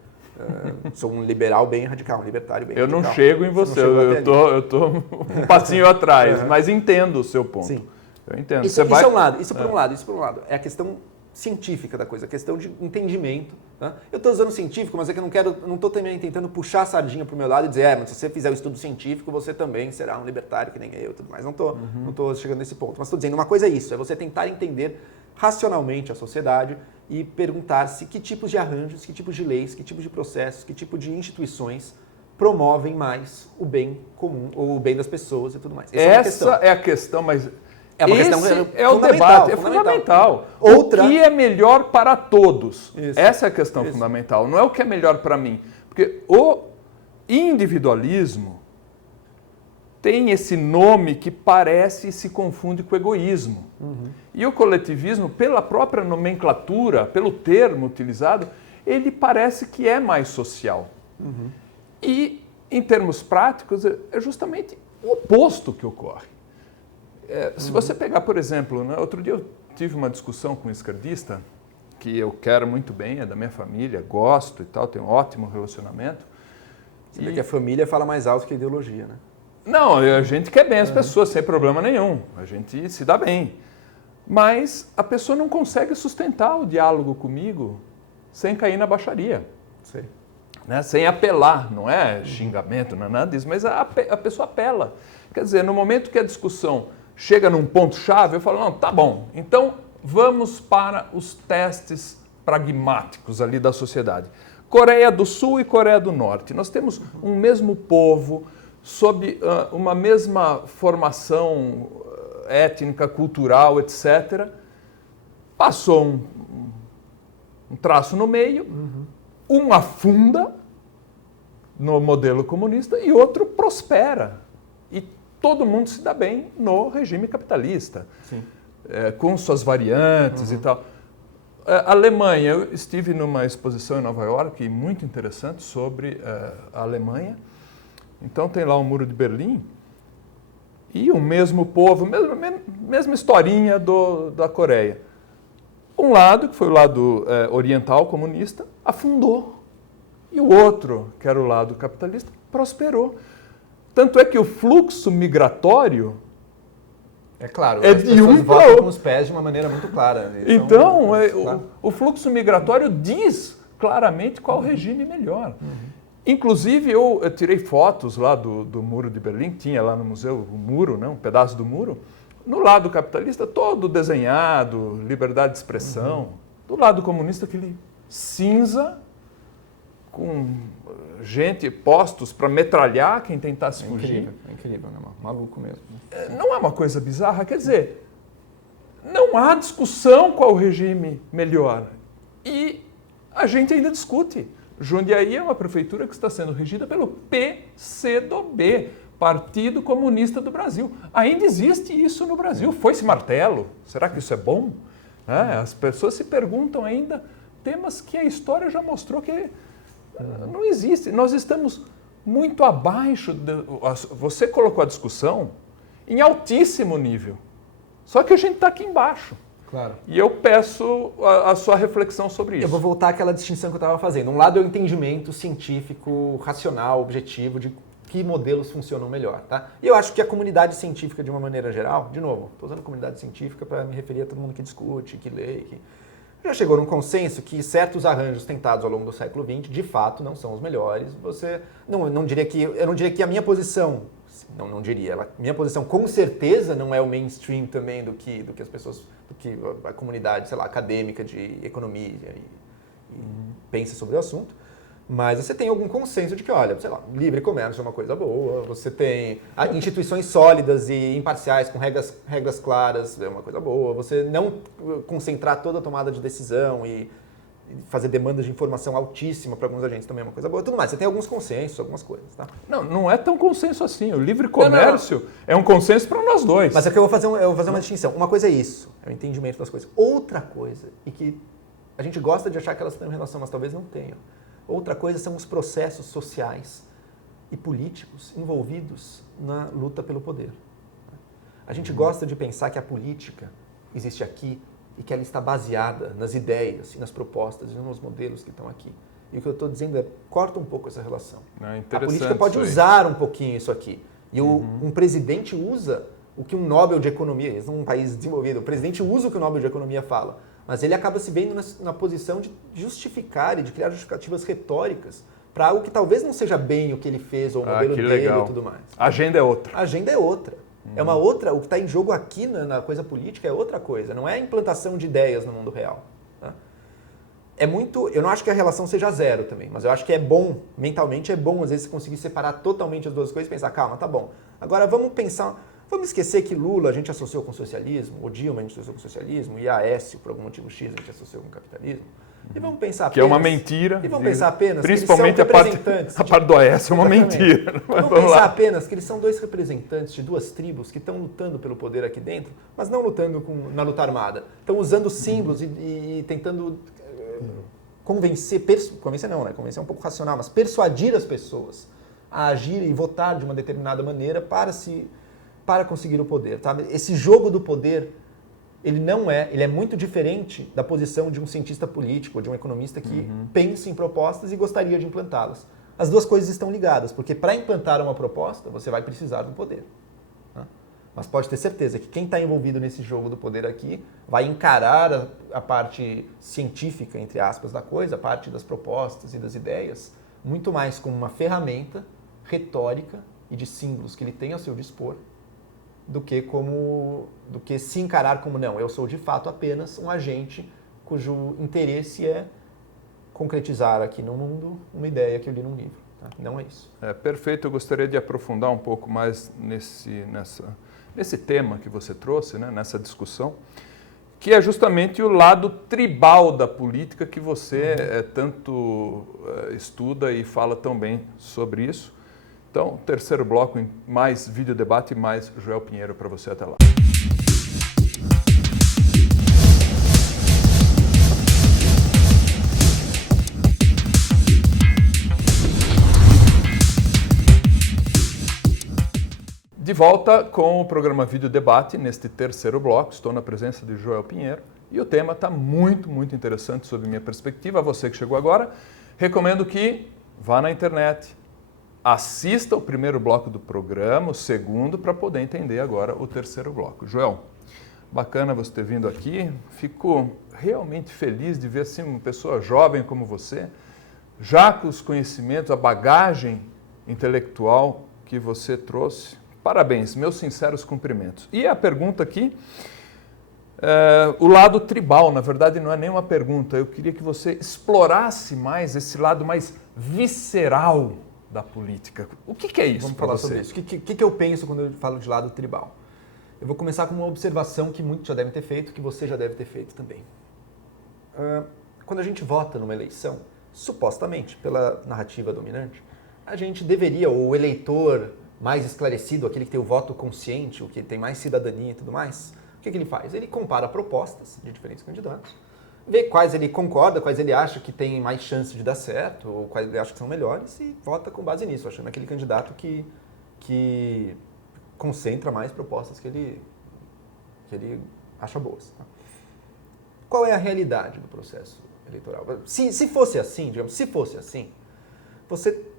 sou um liberal bem radical, um libertário bem radical. Eu não chego em você, eu tô um passinho atrás, mas entendo o seu ponto. Sim. Eu entendo. Isso é um lado, isso por um lado. É a questão científica da coisa, a questão de entendimento. Tá? Eu estou usando científico, mas é que eu não estou também tentando puxar a sardinha para o meu lado e dizer, mas se você fizer o estudo científico, você também será um libertário que nem eu e tudo mais. Não estou chegando nesse ponto. Mas estou dizendo, uma coisa é isso, é você tentar entender racionalmente a sociedade e perguntar-se que tipos de arranjos, que tipos de leis, que tipos de processos, que tipo de instituições promovem mais o bem comum, ou o bem das pessoas e tudo mais. Essa é a questão, mas é uma questão é o debate, é fundamental. Outra... O que é melhor para todos? Isso. Essa é a questão fundamental. Não é o que é melhor para mim. Porque o individualismo tem esse nome que parece e se confunde com o egoísmo. E o coletivismo, pela própria nomenclatura, pelo termo utilizado, ele parece que é mais social. E, em termos práticos, é justamente o oposto que ocorre. Se você pegar, por exemplo, né, outro dia eu tive uma discussão com um esquerdista, que eu quero muito bem, é da minha família, gosto e tal, tenho um ótimo relacionamento. Você vê que a família fala mais alto que a ideologia, né? Não, a gente quer bem as pessoas, sem problema nenhum, a gente se dá bem. Mas a pessoa não consegue sustentar o diálogo comigo sem cair na baixaria. Sei. Né? Sem apelar, não é xingamento, não é nada disso, mas a pessoa apela. Quer dizer, no momento que a discussão chega num ponto-chave, eu falo, não, tá bom, então vamos para os testes pragmáticos ali da sociedade. Coreia do Sul e Coreia do Norte. Nós temos um mesmo povo, sob uma mesma formação étnica, cultural, etc. Passou um traço no meio, um afunda no modelo comunista e outro prospera. E todo mundo se dá bem no regime capitalista, com suas variantes e tal. A Alemanha, eu estive numa exposição em Nova York muito interessante sobre a Alemanha. Então tem lá o Muro de Berlim e o mesmo povo, mesma historinha da Coreia. Um lado, que foi o lado oriental comunista, afundou. E o outro, que era o lado capitalista, prosperou. Tanto é que o fluxo migratório é claro, as pessoas votam com os pés de uma maneira muito clara. Então, o fluxo migratório diz claramente qual regime melhor. Inclusive, eu tirei fotos lá do Muro de Berlim, tinha lá no museu o muro, né, um pedaço do muro. No lado capitalista, todo desenhado, liberdade de expressão. Do lado comunista, aquele cinza com gente, postos para metralhar quem tentasse fugir. É incrível, né? Maluco mesmo. Não é uma coisa bizarra? Quer dizer, não há discussão qual regime melhor. E a gente ainda discute. Jundiaí é uma prefeitura que está sendo regida pelo PCdoB, Partido Comunista do Brasil. Ainda existe isso no Brasil. Foi-se martelo. Será que isso é bom? As pessoas se perguntam ainda temas que a história já mostrou que não existe. Nós estamos muito abaixo. Você colocou a discussão em altíssimo nível. Só que a gente está aqui embaixo. Claro. E eu peço a sua reflexão sobre isso. Eu vou voltar àquela distinção que eu estava fazendo. Um lado é o entendimento científico, racional, objetivo de que modelos funcionam melhor. Tá? E eu acho que a comunidade científica, de uma maneira geral, de novo, estou usando comunidade científica para me referir a todo mundo que discute, que lê, que já chegou num consenso que certos arranjos tentados ao longo do século XX, de fato, não são os melhores. Eu não diria que a minha posição, não diria, minha posição com certeza não é o mainstream também do que as pessoas, do que a comunidade, sei lá, acadêmica de economia e pensa sobre o assunto. Mas você tem algum consenso de que, olha, sei lá, livre comércio é uma coisa boa, você tem instituições sólidas e imparciais com regras claras é uma coisa boa, você não concentrar toda a tomada de decisão e fazer demandas de informação altíssima para alguns agentes também é uma coisa boa. Tudo mais, você tem alguns consensos, algumas coisas, tá? Não é tão consenso assim. O livre comércio é um consenso para nós dois. Mas é que eu vou fazer uma distinção. Uma coisa é isso, é o entendimento das coisas. Outra coisa, e que a gente gosta de achar que elas têm relação, mas talvez não tenham. Outra coisa são os processos sociais e políticos envolvidos na luta pelo poder. A gente gosta de pensar que a política existe aqui e que ela está baseada nas ideias e nas propostas e nos modelos que estão aqui. E o que eu estou dizendo é, corta um pouco essa relação. A política pode usar um pouquinho isso aqui. E um presidente usa o que um Nobel de Economia, num país desenvolvido, o presidente usa o que o Nobel de Economia fala. Mas ele acaba se vendo na posição de justificar e de criar justificativas retóricas para algo que talvez não seja bem o que ele fez ou o modelo dele e tudo mais. A agenda é outra. A agenda é outra. É uma outra, o que está em jogo aqui na coisa política é outra coisa, não é a implantação de ideias no mundo real. Tá? Eu não acho que a relação seja zero também, mas eu acho que é bom, mentalmente é bom às vezes conseguir separar totalmente as duas coisas e pensar, calma, tá bom. Agora vamos esquecer que Lula a gente associou com socialismo, o Dilma a gente associou com socialismo, e a Aécio, por algum motivo X, a gente associou com capitalismo. E vamos pensar apenas... Que é uma mentira. E vamos pensar apenas principalmente que eles são representantes... A parte do Aécio é uma mentira. Vamos pensar apenas que eles são dois representantes de duas tribos que estão lutando pelo poder aqui dentro, mas não lutando na luta armada. Estão usando símbolos e tentando convencer não, né? Convencer é um pouco racional, mas persuadir as pessoas a agir e votar de uma determinada maneira para conseguir o poder. Tá? Esse jogo do poder, ele é muito diferente da posição de um cientista político ou de um economista que pensa em propostas e gostaria de implantá-las. As duas coisas estão ligadas, porque para implantar uma proposta, você vai precisar do poder. Tá? Mas pode ter certeza que quem está envolvido nesse jogo do poder aqui vai encarar a parte científica, entre aspas, da coisa, a parte das propostas e das ideias, muito mais como uma ferramenta retórica e de símbolos que ele tem ao seu dispor, do que se encarar como, não, eu sou de fato apenas um agente cujo interesse é concretizar aqui no mundo uma ideia que eu li num livro. Tá? Não é isso. Perfeito, eu gostaria de aprofundar um pouco mais nesse tema que você trouxe, né, nessa discussão, que é justamente o lado tribal da política que você tanto estuda e fala tão bem sobre isso. Então, terceiro bloco, mais vídeo debate, mais Joel Pinheiro para você até lá. De volta com o programa Vídeo Debate, neste terceiro bloco, estou na presença de Joel Pinheiro e o tema está muito, muito interessante sob minha perspectiva. A você que chegou agora, recomendo que vá na internet, assista o primeiro bloco do programa, o segundo, para poder entender agora o terceiro bloco. Joel, bacana você ter vindo aqui, fico realmente feliz de ver assim, uma pessoa jovem como você, já com os conhecimentos, a bagagem intelectual que você trouxe. Parabéns, meus sinceros cumprimentos. E a pergunta aqui, o lado tribal, na verdade não é nem uma pergunta, eu queria que você explorasse mais esse lado mais visceral da política. O que é isso? Vamos falar sobre isso. O que eu penso quando eu falo de lado tribal? Eu vou começar com uma observação que muitos já devem ter feito, que você já deve ter feito também. Quando a gente vota numa eleição, supostamente, pela narrativa dominante, a gente deveria, ou o eleitor mais esclarecido, aquele que tem o voto consciente, o que tem mais cidadania e tudo mais, o que ele faz? Ele compara propostas de diferentes candidatos, vê quais ele concorda, quais ele acha que tem mais chance de dar certo, ou quais ele acha que são melhores, e vota com base nisso, achando aquele candidato que concentra mais propostas que ele acha boas. Tá? Qual é a realidade do processo eleitoral? Se fosse assim, digamos,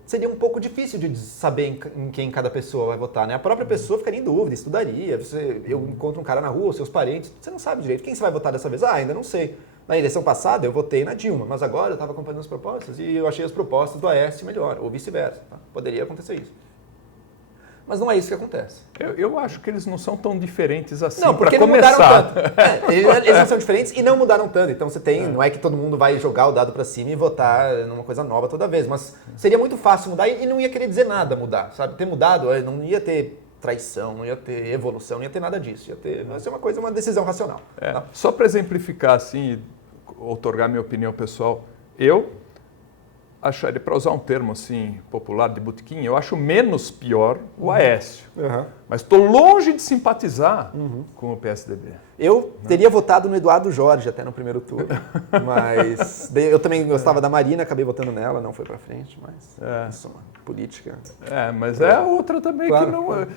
seria um pouco difícil de saber em quem cada pessoa vai votar, né? A própria pessoa ficaria em dúvida, estudaria, eu encontro um cara na rua, seus parentes, você não sabe direito. Quem você vai votar dessa vez? Ainda não sei. Na eleição passada eu votei na Dilma, mas agora eu estava acompanhando as propostas e eu achei as propostas do Aécio melhor, ou vice-versa. Tá? Poderia acontecer isso. Mas não é isso que acontece. Eu acho que eles não são tão diferentes assim. Não, porque não mudaram tanto. Eles não são diferentes e não mudaram tanto. Então você tem, não é que todo mundo vai jogar o dado para cima e votar numa coisa nova toda vez, mas seria muito fácil mudar e não ia querer dizer nada mudar, sabe? Ter mudado, não ia ter traição, não ia ter evolução, não ia ter nada disso. Ia ser uma decisão racional. Tá? Só para exemplificar assim, e outorgar minha opinião pessoal, eu acharia, para usar um termo assim popular de botequim, eu acho menos pior o Aécio. Mas estou longe de simpatizar com o PSDB. Eu teria votado no Eduardo Jorge até no primeiro turno, mas eu também gostava da Marina, acabei votando nela, não foi para frente, mas isso é uma política. Mas é outra também claro, que não... Claro.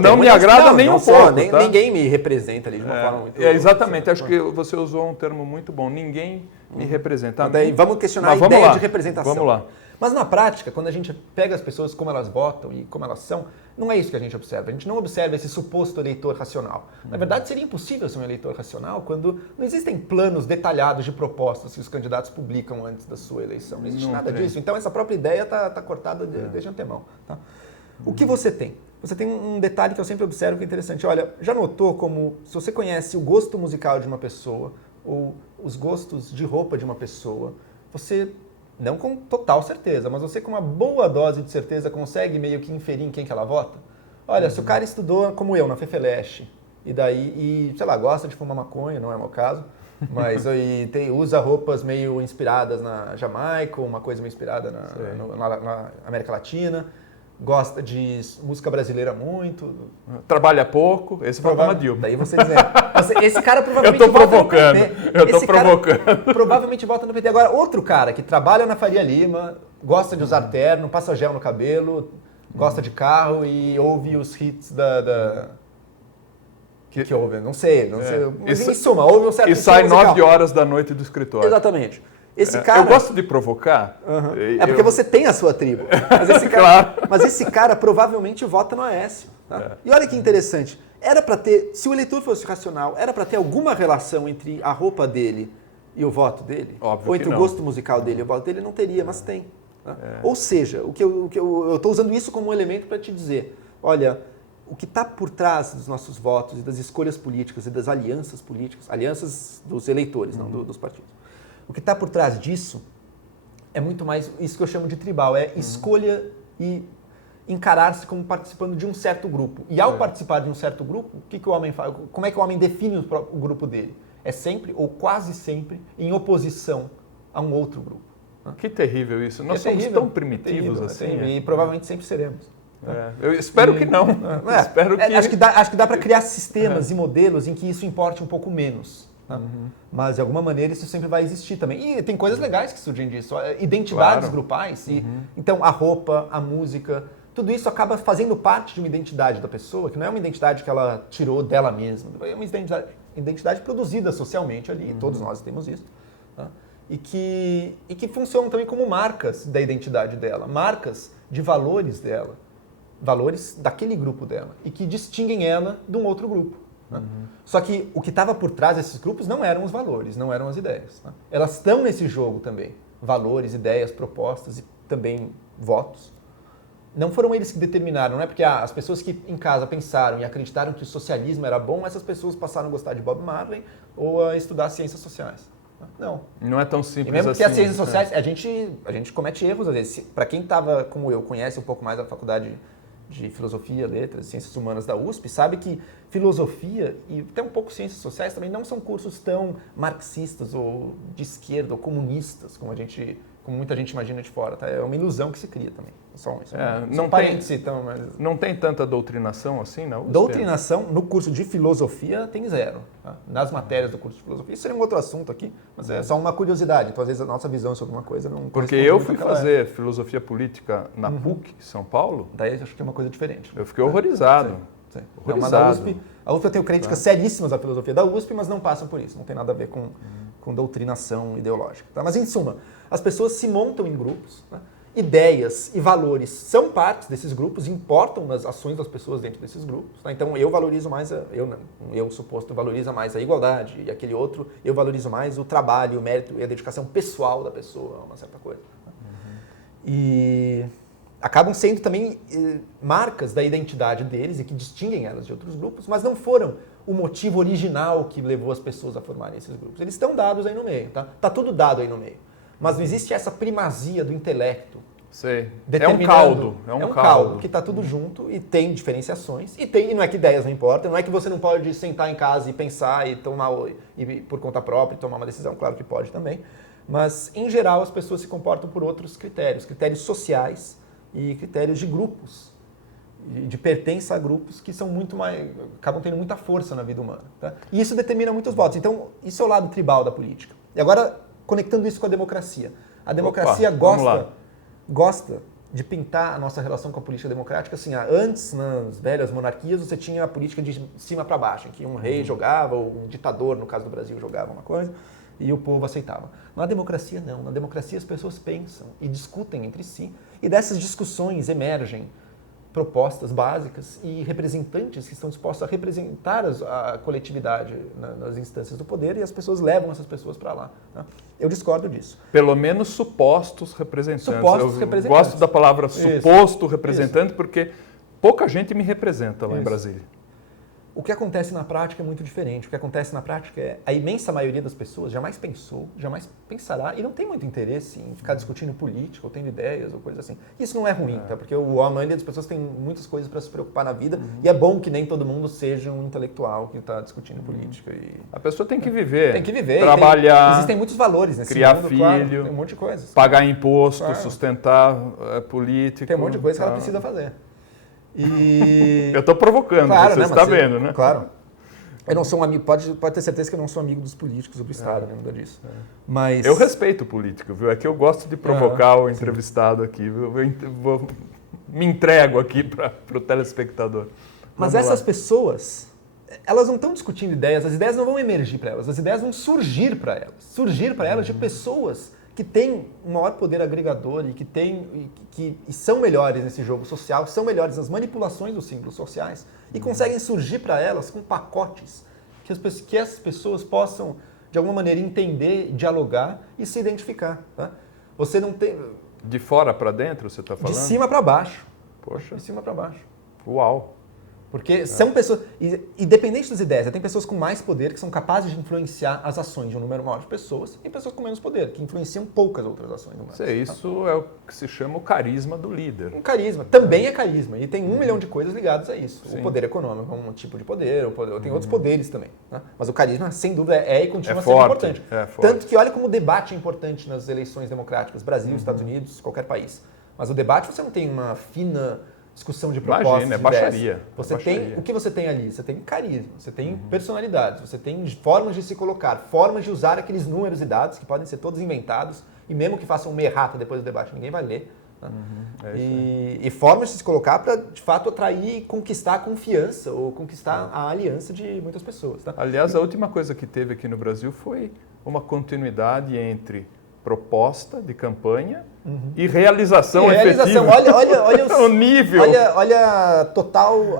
Não me agrada nem um pouco. Tá? Ninguém me representa ali de uma forma muito... Exatamente, acho que você usou um termo muito bom. Ninguém me representa. Daí vamos questionar a ideia de representação. Vamos lá. Mas na prática, quando a gente pega as pessoas como elas votam e como elas são, não é isso que a gente observa. A gente não observa esse suposto eleitor racional. Na verdade, seria impossível ser um eleitor racional quando não existem planos detalhados de propostas que os candidatos publicam antes da sua eleição. Não existe nada disso. Então, essa própria ideia está cortada desde antemão. Tá? O que você tem? Você tem um detalhe que eu sempre observo que é interessante. Olha, já notou como, se você conhece o gosto musical de uma pessoa ou os gostos de roupa de uma pessoa, você, não com total certeza, mas você com uma boa dose de certeza consegue meio que inferir em quem que ela vota? Olha, se o cara estudou como eu, na FEFELESH, sei lá, gosta de fumar maconha, não é o meu caso, mas usa roupas meio inspiradas na Jamaica, uma coisa meio inspirada na América Latina, gosta de música brasileira muito. Trabalha pouco, esse foi uma Dilma. Daí você dizendo. Esse cara provavelmente eu estou provocando. Eu estou provocando. Provavelmente vota no PT. Agora, outro cara que trabalha na Faria Lima, gosta de usar terno, passa gel no cabelo, gosta de carro e ouve os hits que ouve, não sei. Mas, em suma, ouve um certo e sai 9 horas da noite do escritório. Exatamente. Esse cara... Eu gosto de provocar. É porque você tem a sua tribo. Mas esse cara provavelmente vota no Aécio. Tá? E olha que interessante. Era para ter, se o eleitor fosse racional, era para ter alguma relação entre a roupa dele e o voto dele? Óbvio ou entre o gosto musical dele e o voto dele? Não teria, mas tem. Tá? Ou seja, eu estou usando isso como um elemento para te dizer, olha, o que está por trás dos nossos votos e das escolhas políticas e das alianças políticas, alianças dos eleitores, não dos partidos. O que está por trás disso é muito mais isso que eu chamo de tribal, é escolha e encarar-se como participando de um certo grupo. E ao participar de um certo grupo, o que o homem faz? Como é que o homem define o grupo dele? É sempre, ou quase sempre, em oposição a um outro grupo. Que terrível isso. Nós somos tão primitivos assim. E provavelmente sempre seremos. Eu espero que não. Espero que... Acho que dá para criar sistemas e modelos em que isso importe um pouco menos. Tá? Mas, de alguma maneira, isso sempre vai existir também. E tem coisas legais que surgem disso. Identidades grupais. Então, a roupa, a música, tudo isso acaba fazendo parte de uma identidade da pessoa, que não é uma identidade que ela tirou dela mesma. É uma identidade produzida socialmente ali, todos nós temos isso. Tá? E que funcionam também como marcas da identidade dela, marcas de valores dela, valores daquele grupo dela, e que distinguem ela de um outro grupo. Né? Só que o que estava por trás desses grupos não eram os valores, não eram as ideias. Né? Elas estão nesse jogo também, valores, ideias, propostas e também votos. Não foram eles que determinaram, não é porque as pessoas que em casa pensaram e acreditaram que o socialismo era bom, essas pessoas passaram a gostar de Bob Marley ou a estudar ciências sociais. Não. Não é tão simples e mesmo assim. Porque as ciências sociais, a gente comete erros às vezes. Para quem estava, como eu, conhece um pouco mais a faculdade de filosofia, letras, ciências humanas da USP, sabe que filosofia e até um pouco ciências sociais também não são cursos tão marxistas ou de esquerda ou comunistas como muita gente imagina de fora. Tá? É uma ilusão que se cria também. Não tem tanta doutrinação assim na USP? Doutrinação no curso de filosofia tem zero. Tá? Nas matérias do curso de filosofia. Isso seria um outro assunto aqui, mas é só uma curiosidade. Então, às vezes, a nossa visão sobre uma coisa não... Porque eu fui fazer filosofia política na PUC, São Paulo. Daí acho que é uma coisa diferente. Eu fiquei horrorizado. Sim. Horrorizado. A USP eu tenho críticas seríssimas à filosofia da USP, mas não passam por isso. Não tem nada a ver com doutrinação ideológica. Tá? Mas, em suma, as pessoas se montam em grupos, né? Ideias e valores são partes desses grupos, importam nas ações das pessoas dentro desses grupos. Tá? Então, eu valorizo mais, eu suposto valoriza mais a igualdade, e aquele outro, eu valorizo mais o trabalho, o mérito e a dedicação pessoal da pessoa a uma certa coisa. Tá? E acabam sendo também marcas da identidade deles e que distinguem elas de outros grupos, mas não foram o motivo original que levou as pessoas a formarem esses grupos. Eles estão dados aí no meio, tá? Tá tudo dado aí no meio. Mas não existe essa primazia do intelecto. Sei. É um caldo. É um caldo que está tudo junto e tem diferenciações. E não é que ideias não importam, não é que você não pode sentar em casa e pensar e tomar por conta própria e tomar uma decisão, claro que pode também. Mas, em geral, as pessoas se comportam por outros critérios sociais e critérios de grupos, de pertença a grupos que são acabam tendo muita força na vida humana. Tá? E isso determina muitos votos. Então, isso é o lado tribal da política. E agora, conectando isso com a democracia. A democracia gosta de pintar a nossa relação com a política democrática assim. Antes, nas velhas monarquias, você tinha a política de cima para baixo, em que um rei jogava, ou um ditador, no caso do Brasil, jogava uma coisa, e o povo aceitava. Na democracia, não. Na democracia, as pessoas pensam e discutem entre si, e dessas discussões emergem propostas básicas e representantes que estão dispostos a representar a coletividade nas instâncias do poder, e as pessoas levam essas pessoas para lá. Tá? Eu discordo disso. Pelo menos supostos representantes. Eu gosto da palavra suposto representante porque pouca gente me representa lá em Brasília. O que acontece na prática é muito diferente. O que acontece na prática é a imensa maioria das pessoas jamais pensou, jamais pensará e não tem muito interesse em ficar discutindo política ou tendo ideias ou coisa assim. Isso não é ruim, tá? Porque a maioria das pessoas tem muitas coisas para se preocupar na vida e é bom que nem todo mundo seja um intelectual que está discutindo política. A pessoa tem que viver. Tem que viver. Trabalhar. Existem muitos valores nesse criar mundo, filho. Claro, tem um monte de coisas. Pagar imposto, sustentar política. Tem um monte de coisa que ela precisa fazer. Eu estou provocando, claro, você está vendo, né? Claro. Eu não sou um amigo, pode ter certeza que eu não sou amigo dos políticos do Estado, nada disso. Mas... Eu respeito o político, viu? É que eu gosto de provocar o entrevistado aqui, viu? Me entrego aqui para o telespectador. Mas essas pessoas, elas não estão discutindo ideias, as ideias não vão emergir para elas, as ideias vão surgir para elas. Surgir para elas de pessoas que têm um maior poder agregador e que são melhores nesse jogo social, são melhores nas manipulações dos símbolos sociais e conseguem surgir para elas com pacotes que as pessoas possam, de alguma maneira, entender, dialogar e se identificar. Tá? Você não tem... De fora para dentro, você está falando? De cima para baixo. Poxa. De cima para baixo. Uau. Porque são pessoas, independente das ideias, tem pessoas com mais poder que são capazes de influenciar as ações de um número maior de pessoas e pessoas com menos poder, que influenciam poucas outras ações humanas. Isso é o que se chama o carisma do líder. Um carisma. Também é carisma. E tem 1 milhão de coisas ligadas a isso. Sim. O poder econômico é um tipo de poder, tem outros poderes também. Né? Mas o carisma, sem dúvida, e continua sendo importante. Tanto que olha como o debate é importante nas eleições democráticas. Brasil, Estados Unidos, qualquer país. Mas o debate você não tem uma fina discussão de propostas. Imagina, é baixaria. Você tem, o que você tem ali? Você tem carisma, você tem personalidades, você tem formas de se colocar, formas de usar aqueles números e dados que podem ser todos inventados e mesmo que façam uma errata depois do debate, ninguém vai ler. Né? E formas de se colocar para, de fato, atrair e conquistar a confiança ou conquistar a aliança de muitas pessoas. Tá? Aliás, a última coisa que teve aqui no Brasil foi uma continuidade entre proposta de campanha e realização efetiva. Olha o nível. Olha a total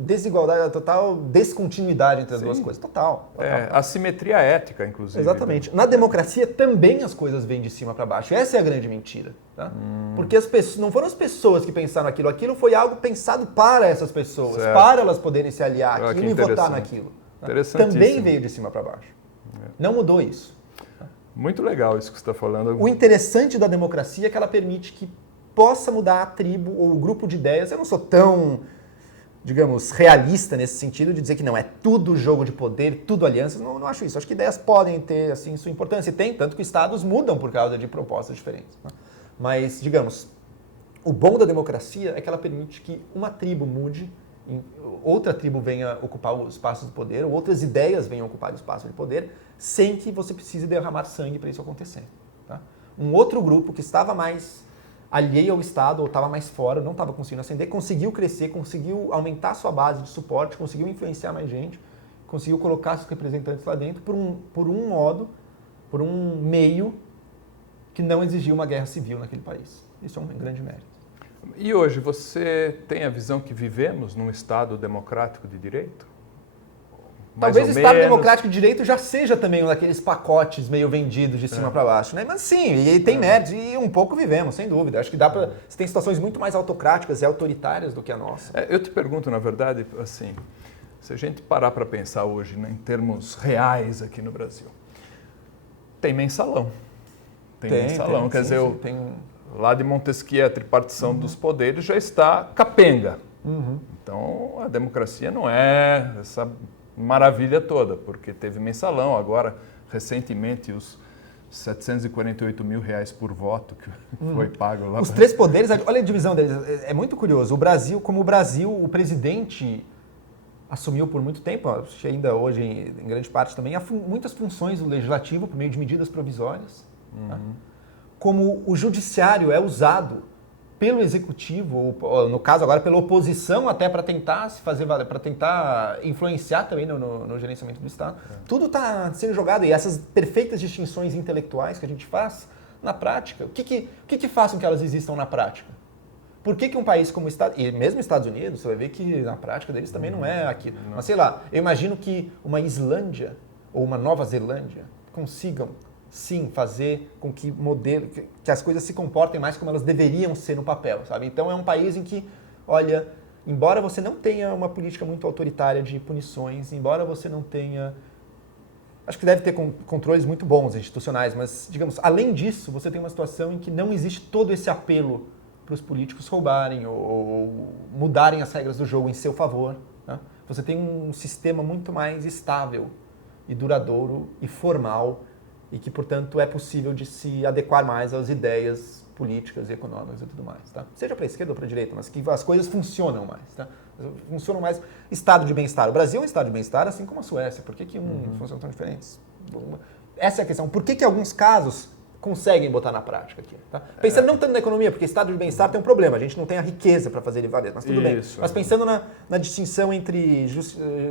desigualdade, a total descontinuidade entre as duas coisas. Total. Assimetria ética, inclusive. Exatamente. Na democracia também as coisas vêm de cima para baixo. Essa é a grande mentira. Tá? Porque as pessoas, não foram as pessoas que pensaram aquilo. Aquilo foi algo pensado para essas pessoas, para elas poderem se aliar àquilo e votar naquilo. Tá? Também veio de cima para baixo. Não mudou isso. Muito legal isso que você está falando. O interessante da democracia é que ela permite que possa mudar a tribo ou o grupo de ideias. Eu não sou tão, digamos, realista nesse sentido de dizer que não é tudo jogo de poder, tudo alianças. Não acho isso. Acho que ideias podem ter assim, sua importância. E tem, tanto que estados mudam por causa de propostas diferentes. Né? Mas, digamos, o bom da democracia é que ela permite que uma tribo mude, outra tribo venha ocupar o espaço do poder, ou outras ideias venham ocupar o espaço de poder, sem que você precise derramar sangue para isso acontecer. Tá? Um outro grupo que estava mais alheio ao Estado ou estava mais fora, não estava conseguindo ascender, conseguiu crescer, conseguiu aumentar sua base de suporte, conseguiu influenciar mais gente, conseguiu colocar seus representantes lá dentro por um meio que não exigiu uma guerra civil naquele país. Isso é um grande mérito. E hoje, você tem a visão que vivemos num Estado democrático de direito? Talvez o Estado Democrático de Direito já seja também um daqueles pacotes meio vendidos de cima para baixo, né? Mas sim, e tem méritos, e um pouco vivemos, sem dúvida. Acho que dá para... Você tem situações muito mais autocráticas e autoritárias do que a nossa. Eu te pergunto, na verdade, assim, se a gente parar para pensar hoje, né, em termos reais aqui no Brasil, tem mensalão. Tem mensalão, quer dizer, lá de Montesquieu, a tripartição dos poderes já está capenga. Então, a democracia não é essa maravilha toda, porque teve mensalão, agora, recentemente, os R$748 mil por voto que foi pago lá. Os três poderes, olha a divisão deles, é muito curioso. O Brasil, o presidente assumiu por muito tempo, acho que ainda hoje, em grande parte também, muitas funções do legislativo por meio de medidas provisórias. Tá? Como o judiciário é usado pelo executivo, ou no caso agora pela oposição, até para tentar se fazer valer, para tentar influenciar também no gerenciamento do Estado. Tudo está sendo jogado, e essas perfeitas distinções intelectuais que a gente faz, na prática, o que faz com que elas existam na prática? Por que um país como o Estados Unidos, e mesmo Estados Unidos, você vai ver que na prática deles também não é aquilo. Mas sei lá, eu imagino que uma Islândia ou uma Nova Zelândia consigam sim fazer com que que as coisas se comportem mais como elas deveriam ser no papel, sabe? Então é um país em que, olha, embora você não tenha uma política muito autoritária de punições, embora você não tenha... Acho que deve ter controles muito bons institucionais, mas, digamos, além disso, você tem uma situação em que não existe todo esse apelo para os políticos roubarem ou mudarem as regras do jogo em seu favor. Né? Você tem um sistema muito mais estável e duradouro e formal e que, portanto, é possível de se adequar mais às ideias políticas e econômicas e tudo mais. Tá? Seja para a esquerda ou para a direita, mas que as coisas funcionam mais. Tá? Funcionam mais. Estado de bem-estar. O Brasil é um estado de bem-estar, assim como a Suécia. Por que funcionam tão diferentes? Essa é a questão. Por que alguns casos conseguem botar na prática aqui? Tá? Pensando não tanto na economia, porque estado de bem-estar tem um problema. A gente não tem a riqueza para fazer ele valer, mas tudo bem. Mas pensando na distinção entre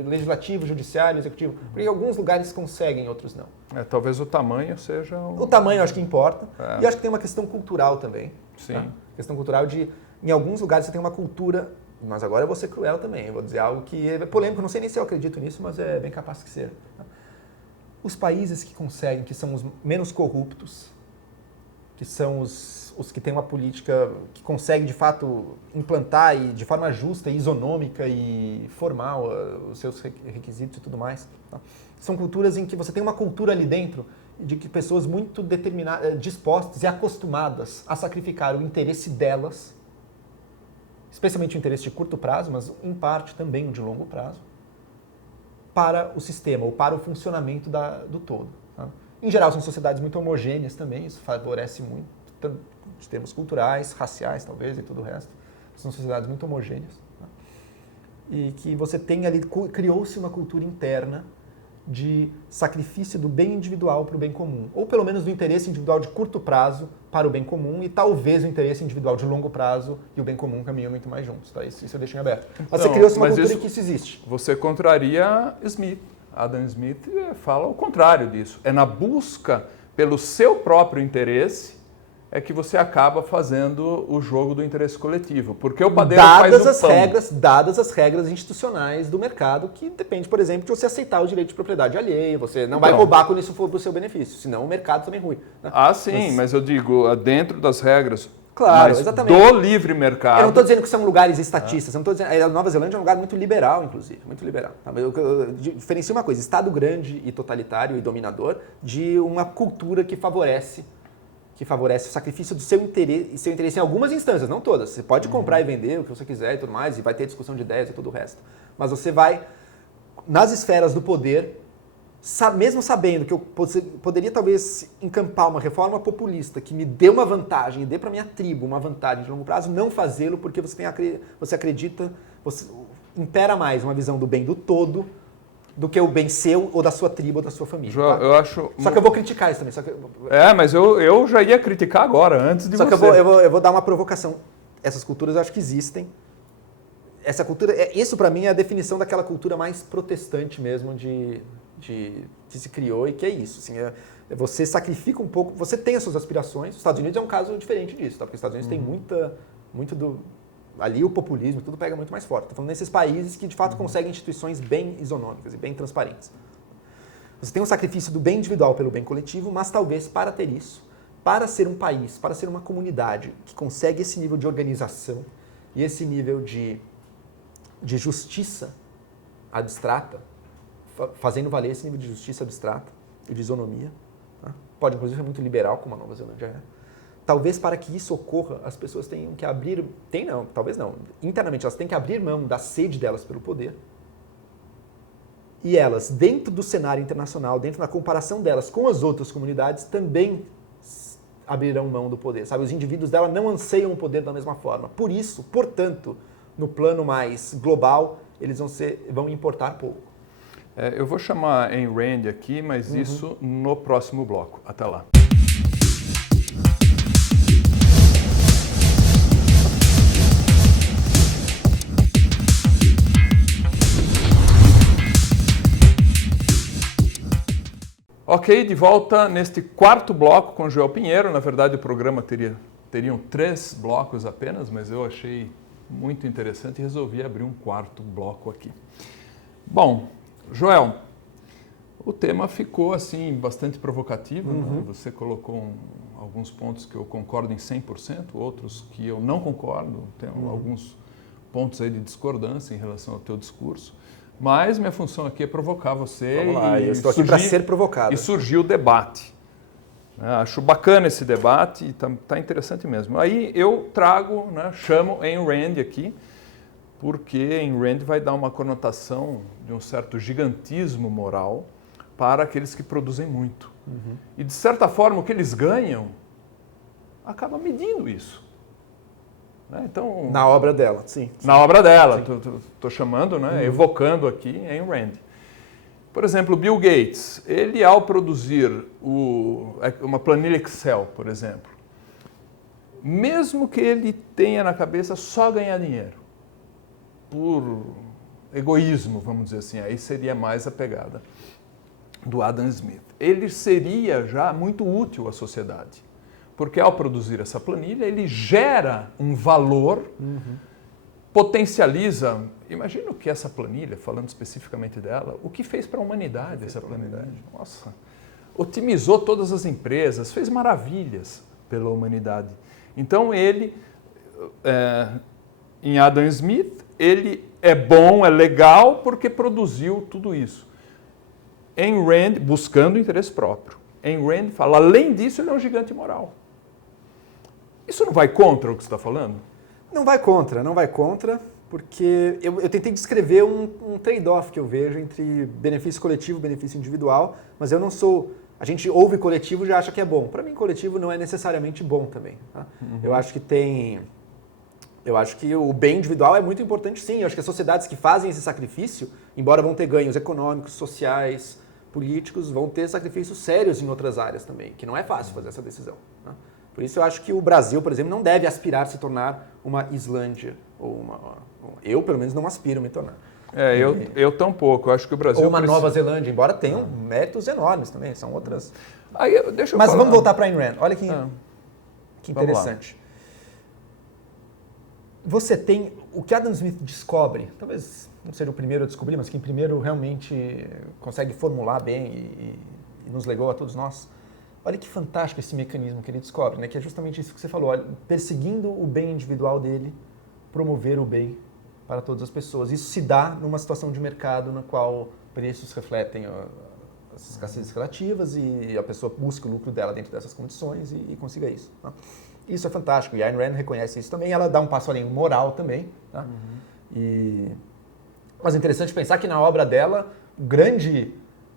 legislativo, judiciário, executivo, porque alguns lugares conseguem, outros não. Talvez o tamanho seja... O tamanho eu acho que importa. E acho que tem uma questão cultural também. Sim. Tá? Questão cultural de... Em alguns lugares você tem uma cultura... Mas agora eu vou ser cruel também. Eu vou dizer algo que é polêmico. Não sei nem se eu acredito nisso, mas é bem capaz que seja. Tá? Os países que conseguem, que são os menos corruptos, que são os que têm uma política que consegue, de fato, implantar e, de forma justa, isonômica e formal os seus requisitos e tudo mais. Tá? São culturas em que você tem uma cultura ali dentro de que pessoas muito determinadas, dispostas e acostumadas a sacrificar o interesse delas, especialmente o interesse de curto prazo, mas em parte também o de longo prazo, para o sistema ou para o funcionamento do todo. Tá? Em geral, são sociedades muito homogêneas também, isso favorece muito, de termos culturais, raciais talvez e tudo o resto. São sociedades muito homogêneas. Tá? E que você tem ali, criou-se uma cultura interna de sacrifício do bem individual para o bem comum, ou pelo menos do interesse individual de curto prazo para o bem comum e talvez o interesse individual de longo prazo e o bem comum caminham muito mais juntos. Tá? Isso eu deixo em aberto. Mas você criou-se uma cultura em que isso existe. Você contraria Smith. Adam Smith fala o contrário disso. É na busca pelo seu próprio interesse é que você acaba fazendo o jogo do interesse coletivo. Porque o padeiro faz o pão. Dadas as regras institucionais do mercado, que depende, por exemplo, de você aceitar o direito de propriedade alheia, você não vai roubar quando isso for para o seu benefício, senão o mercado também é ruim. Né? Ah, sim, mas eu digo, dentro das regras exatamente. do livre mercado. Eu não estou dizendo que são lugares estatistas, eu não estou dizendo, a Nova Zelândia é um lugar muito liberal, inclusive, muito liberal. Tá? Eu diferencio uma coisa, Estado grande e totalitário e dominador de uma cultura que favorece o sacrifício do seu interesse em algumas instâncias, não todas. Você pode comprar e vender o que você quiser e tudo mais, e vai ter discussão de ideias e tudo o resto. Mas você vai, nas esferas do poder, mesmo sabendo que eu poderia talvez encampar uma reforma populista que me dê uma vantagem e dê para minha tribo uma vantagem de longo prazo, não fazê-lo porque você acredita, impera mais uma visão do bem do todo do que o bem seu ou da sua tribo ou da sua família. João, tá? eu acho... Só que eu vou criticar isso também. mas eu já ia criticar agora, antes de você. Só que eu vou dar uma provocação. Essas culturas eu acho que existem. Essa cultura, isso para mim é a definição daquela cultura mais protestante mesmo que se criou e que é isso. Assim, você sacrifica um pouco, você tem as suas aspirações. Os Estados Unidos é um caso diferente disso, tá? Porque os Estados Unidos tem muito do... Ali o populismo, tudo pega muito mais forte. Estou falando nesses países que de fato conseguem instituições bem isonômicas e bem transparentes. Você tem um sacrifício do bem individual pelo bem coletivo, mas talvez para ter isso, para ser um país, para ser uma comunidade que consegue esse nível de organização e esse nível de justiça abstrata, fazendo valer esse nível de justiça abstrata e de isonomia, tá? Pode inclusive ser muito liberal, como a Nova Zelândia é. Talvez para que isso ocorra, as pessoas tenham que abrir... talvez não. Internamente, elas têm que abrir mão da sede delas pelo poder. E elas, dentro do cenário internacional, dentro da comparação delas com as outras comunidades, também abrirão mão do poder. Sabe? Os indivíduos dela não anseiam o poder da mesma forma. Por isso, portanto, no plano mais global, eles vão importar pouco. Eu vou chamar Ayn Rand aqui, mas isso no próximo bloco. Até lá. Ok, de volta neste quarto bloco com Joel Pinheiro. Na verdade, o programa teriam 3 blocos apenas, mas eu achei muito interessante e resolvi abrir um quarto bloco aqui. Bom, Joel, o tema ficou assim bastante provocativo. Né? Você colocou alguns pontos que eu concordo em 100%, outros que eu não concordo. Tem alguns pontos aí de discordância em relação ao teu discurso. Mas minha função aqui é provocar você. Vamos lá, eu estou aqui para ser provocado. E surgiu o debate. Acho bacana esse debate e está interessante mesmo. Aí eu trago, chamo Ayn Rand aqui, porque Ayn Rand vai dar uma conotação de um certo gigantismo moral para aqueles que produzem muito. E de certa forma o que eles ganham acaba medindo isso. Então, na obra dela, sim. Na obra dela, estou chamando, evocando aqui Ayn Rand. Por exemplo, Bill Gates, ele ao produzir uma planilha Excel, por exemplo, mesmo que ele tenha na cabeça só ganhar dinheiro, por egoísmo, vamos dizer assim, aí seria mais a pegada do Adam Smith. Ele seria já muito útil à sociedade. Porque ao produzir essa planilha, ele gera um valor, potencializa... Imagina que essa planilha, falando especificamente dela, o que fez para a humanidade essa planilha? Nossa, otimizou todas as empresas, fez maravilhas. pela humanidade. Então ele, em Adam Smith, ele é bom, é legal porque produziu tudo isso. Ayn Rand, buscando interesse próprio. Ayn Rand fala, além disso, ele é um gigante moral. Isso não vai contra o que você está falando? Não vai contra, porque eu tentei descrever um trade-off que eu vejo entre benefício coletivo e benefício individual, mas eu não sou... A gente ouve coletivo e já acha que é bom. Para mim, coletivo não é necessariamente bom também. Tá? Eu acho que o bem individual é muito importante, sim. Eu acho que as sociedades que fazem esse sacrifício, embora vão ter ganhos econômicos, sociais, políticos, vão ter sacrifícios sérios em outras áreas também, que não é fácil fazer essa decisão. Tá? Por isso eu acho que o Brasil, por exemplo, não deve aspirar a se tornar uma Islândia. Eu, pelo menos, não aspiro a me tornar. Eu tampouco. Eu acho que o Brasil... Ou uma Nova Zelândia, embora tenham méritos enormes também, são outras... Mas vamos voltar para Ayn Rand. Olha que interessante. Você tem... O que Adam Smith descobre, talvez não seja o primeiro a descobrir, mas quem primeiro realmente consegue formular bem e nos legou a todos nós. Olha que fantástico esse mecanismo que ele descobre, né? Que é justamente isso que você falou, olha, perseguindo o bem individual dele, promover o bem para todas as pessoas. Isso se dá numa situação de mercado na qual preços refletem as escassezes relativas e a pessoa busca o lucro dela dentro dessas condições e consiga isso. Tá? Isso é fantástico. E a Ayn Rand reconhece isso também. Ela dá um passo além moral também. Tá? Mas é interessante pensar que na obra dela,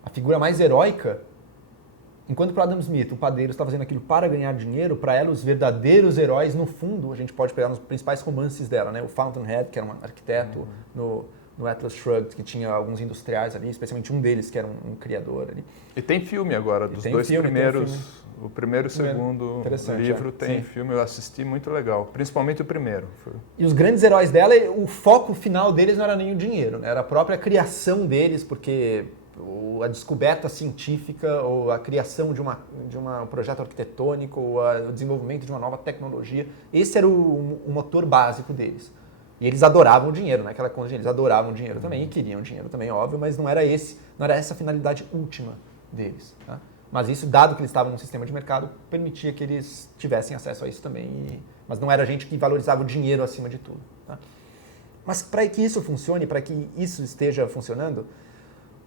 a figura mais heróica, enquanto para Adam Smith o padeiro está fazendo aquilo para ganhar dinheiro, para ela os verdadeiros heróis, no fundo, a gente pode pegar nos principais romances dela, né? O Fountainhead, que era um arquiteto, no Atlas Shrugged, que tinha alguns industriais ali, especialmente um deles que era um criador ali. E tem filme agora, dos dois primeiros, o primeiro e o segundo livro tem filme, eu assisti, muito legal, principalmente o primeiro. E os grandes heróis dela, o foco final deles não era nem o dinheiro, né? Era a própria criação deles, porque a descoberta científica, ou a criação de um projeto arquitetônico, ou o desenvolvimento de uma nova tecnologia, esse era o motor básico deles. E eles adoravam o dinheiro, naquela conta, eles adoravam o dinheiro também, e queriam dinheiro também, óbvio, mas não era essa a finalidade última deles. Tá? Mas isso, dado que eles estavam num sistema de mercado, permitia que eles tivessem acesso a isso também, mas não era gente que valorizava o dinheiro acima de tudo. Tá? Mas para que isso funcione, para que isso esteja funcionando,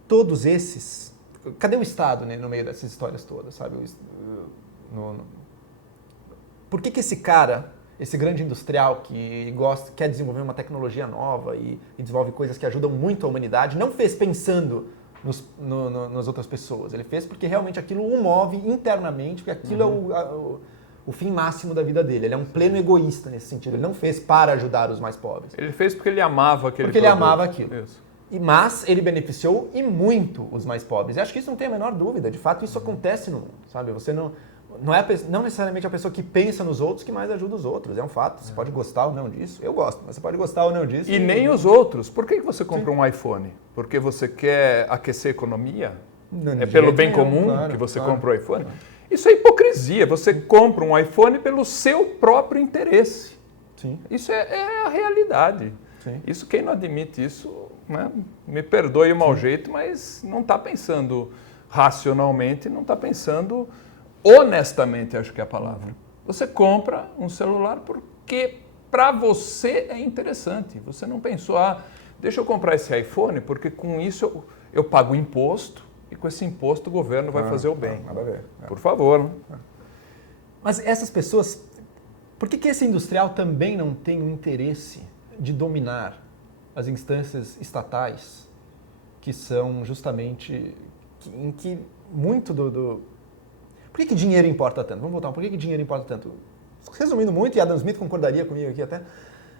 todos esses... Cadê o Estado, né, no meio dessas histórias todas, sabe? Por que esse cara, esse grande industrial que quer desenvolver uma tecnologia nova e desenvolve coisas que ajudam muito a humanidade, não fez pensando nas outras pessoas? Ele fez porque realmente aquilo o move internamente, porque aquilo é o fim máximo da vida dele. Ele é um pleno egoísta nesse sentido. Ele não fez para ajudar os mais pobres. Ele fez porque ele amava aquele produto. Porque ele amava aquilo. Isso. Mas ele beneficiou e muito os mais pobres. E acho que isso não tem a menor dúvida. De fato, isso acontece no mundo, sabe? Você não é não necessariamente a pessoa que pensa nos outros que mais ajuda os outros. É um fato. Você pode gostar ou não disso. Eu gosto, mas você pode gostar ou não disso. E nem os outros. Por que você compra um iPhone? Porque você quer aquecer a economia? É pelo bem comum que você compra o iPhone? Isso é hipocrisia. Você compra um iPhone pelo seu próprio interesse. Sim. Isso é a realidade. Sim. Isso, quem não admite isso, né, me perdoe o mau jeito, mas não está pensando racionalmente, não está pensando honestamente, acho que é a palavra. Você compra um celular porque para você é interessante. Você não pensou, deixa eu comprar esse iPhone porque com isso eu pago imposto e com esse imposto o governo vai fazer o bem. Nada a ver. Por favor. Né? Mas essas pessoas, por que esse industrial também não tem o interesse de dominar as instâncias estatais, que são justamente em que muito Por que dinheiro importa tanto? Vamos voltar, por que dinheiro importa tanto? Resumindo muito, e Adam Smith concordaria comigo aqui até,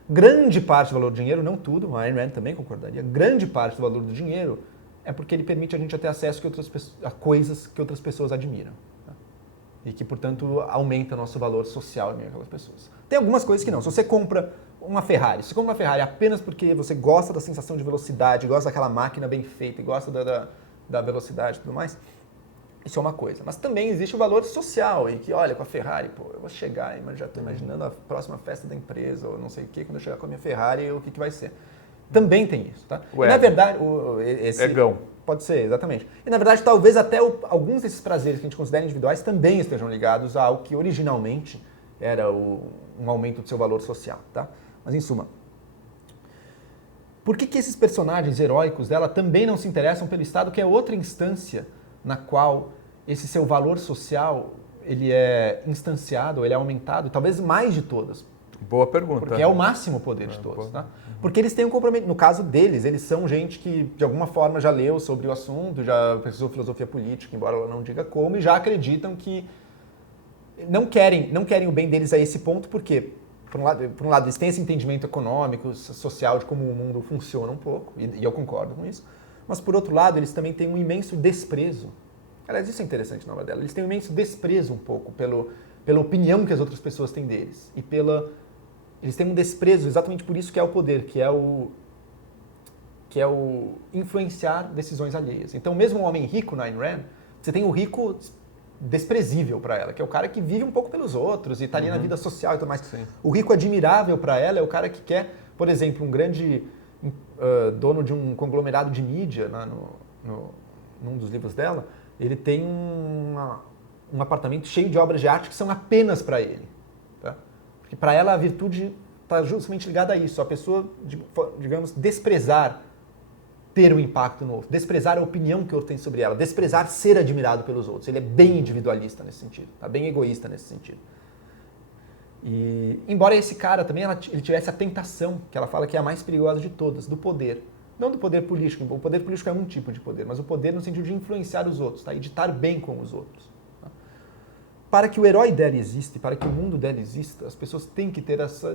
grande parte do valor do dinheiro, não tudo, a Ayn Rand também concordaria, grande parte do valor do dinheiro é porque ele permite a gente ter acesso a coisas que outras pessoas admiram. Tá? E que, portanto, aumenta o nosso valor social em meio àquelas pessoas. Tem algumas coisas que não. Se você compra uma Ferrari, apenas porque você gosta da sensação de velocidade, gosta daquela máquina bem feita, gosta da velocidade e tudo mais, isso é uma coisa. Mas também existe o valor social, e que, olha, com a Ferrari, eu vou chegar, já estou imaginando a próxima festa da empresa, ou não sei o que, quando eu chegar com a minha Ferrari, o que vai ser. Também tem isso, tá? E, na verdade, Egão. Pode ser, exatamente. E na verdade, talvez até alguns desses prazeres que a gente considera individuais também estejam ligados a algo que originalmente era um aumento do seu valor social, tá? Mas em suma, por que esses personagens heróicos dela também não se interessam pelo Estado, que é outra instância na qual esse seu valor social ele é instanciado, ele é aumentado, talvez mais de todas? Boa pergunta. Porque é o máximo poder de todos, tá? Porque eles têm um comprometimento. No caso deles, eles são gente que, de alguma forma, já leu sobre o assunto, já pesquisou filosofia política, embora ela não diga como, e já acreditam que não querem o bem deles a esse ponto, porque, por um lado, eles têm esse entendimento econômico, social, de como o mundo funciona um pouco, e eu concordo com isso, mas, por outro lado, eles também têm um imenso desprezo. Aliás, isso é interessante na obra dela. Eles têm um imenso desprezo um pouco pela opinião que as outras pessoas têm deles, e eles têm um desprezo exatamente por isso que é o poder, que é o influenciar decisões alheias. Então, mesmo um homem rico na Ayn Rand, você tem o rico desprezível para ela, que é o cara que vive um pouco pelos outros e está ali na vida social e tudo mais. Sim. O rico admirável para ela é o cara que quer, por exemplo, um grande dono de um conglomerado de mídia, num dos livros dela, ele tem um apartamento cheio de obras de arte que são apenas para ele. Tá? Porque para ela a virtude está justamente ligada a isso. A pessoa, digamos, desprezar ter um impacto no outro, desprezar a opinião que o outro tem sobre ela, desprezar ser admirado pelos outros. Ele é bem individualista nesse sentido, tá? Bem egoísta nesse sentido. E, embora esse cara também ele tivesse a tentação, que ela fala que é a mais perigosa de todas, do poder. Não do poder político, o poder político é um tipo de poder, mas o poder no sentido de influenciar os outros, tá? E de estar bem com os outros. Tá? Para que o herói dela exista, para que o mundo dela exista, as pessoas têm que ter essa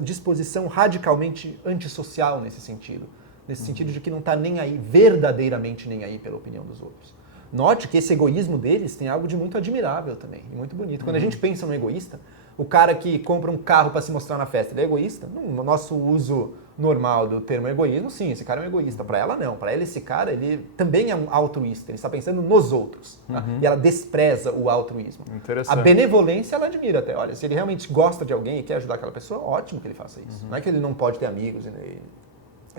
disposição radicalmente antissocial nesse sentido. Nesse sentido de que não está nem aí, verdadeiramente nem aí pela opinião dos outros. Note que esse egoísmo deles tem algo de muito admirável também, e muito bonito. Quando a gente pensa no egoísta, o cara que compra um carro para se mostrar na festa, ele é egoísta? No nosso uso normal do termo egoísmo, sim, esse cara é um egoísta. Para ela, não. Para ela, esse cara, ele também é um altruísta. Ele está pensando nos outros. Tá? E ela despreza o altruísmo. Interessante. A benevolência, ela admira até. Olha, se ele realmente gosta de alguém e quer ajudar aquela pessoa, ótimo que ele faça isso. Não é que ele não pode ter amigos e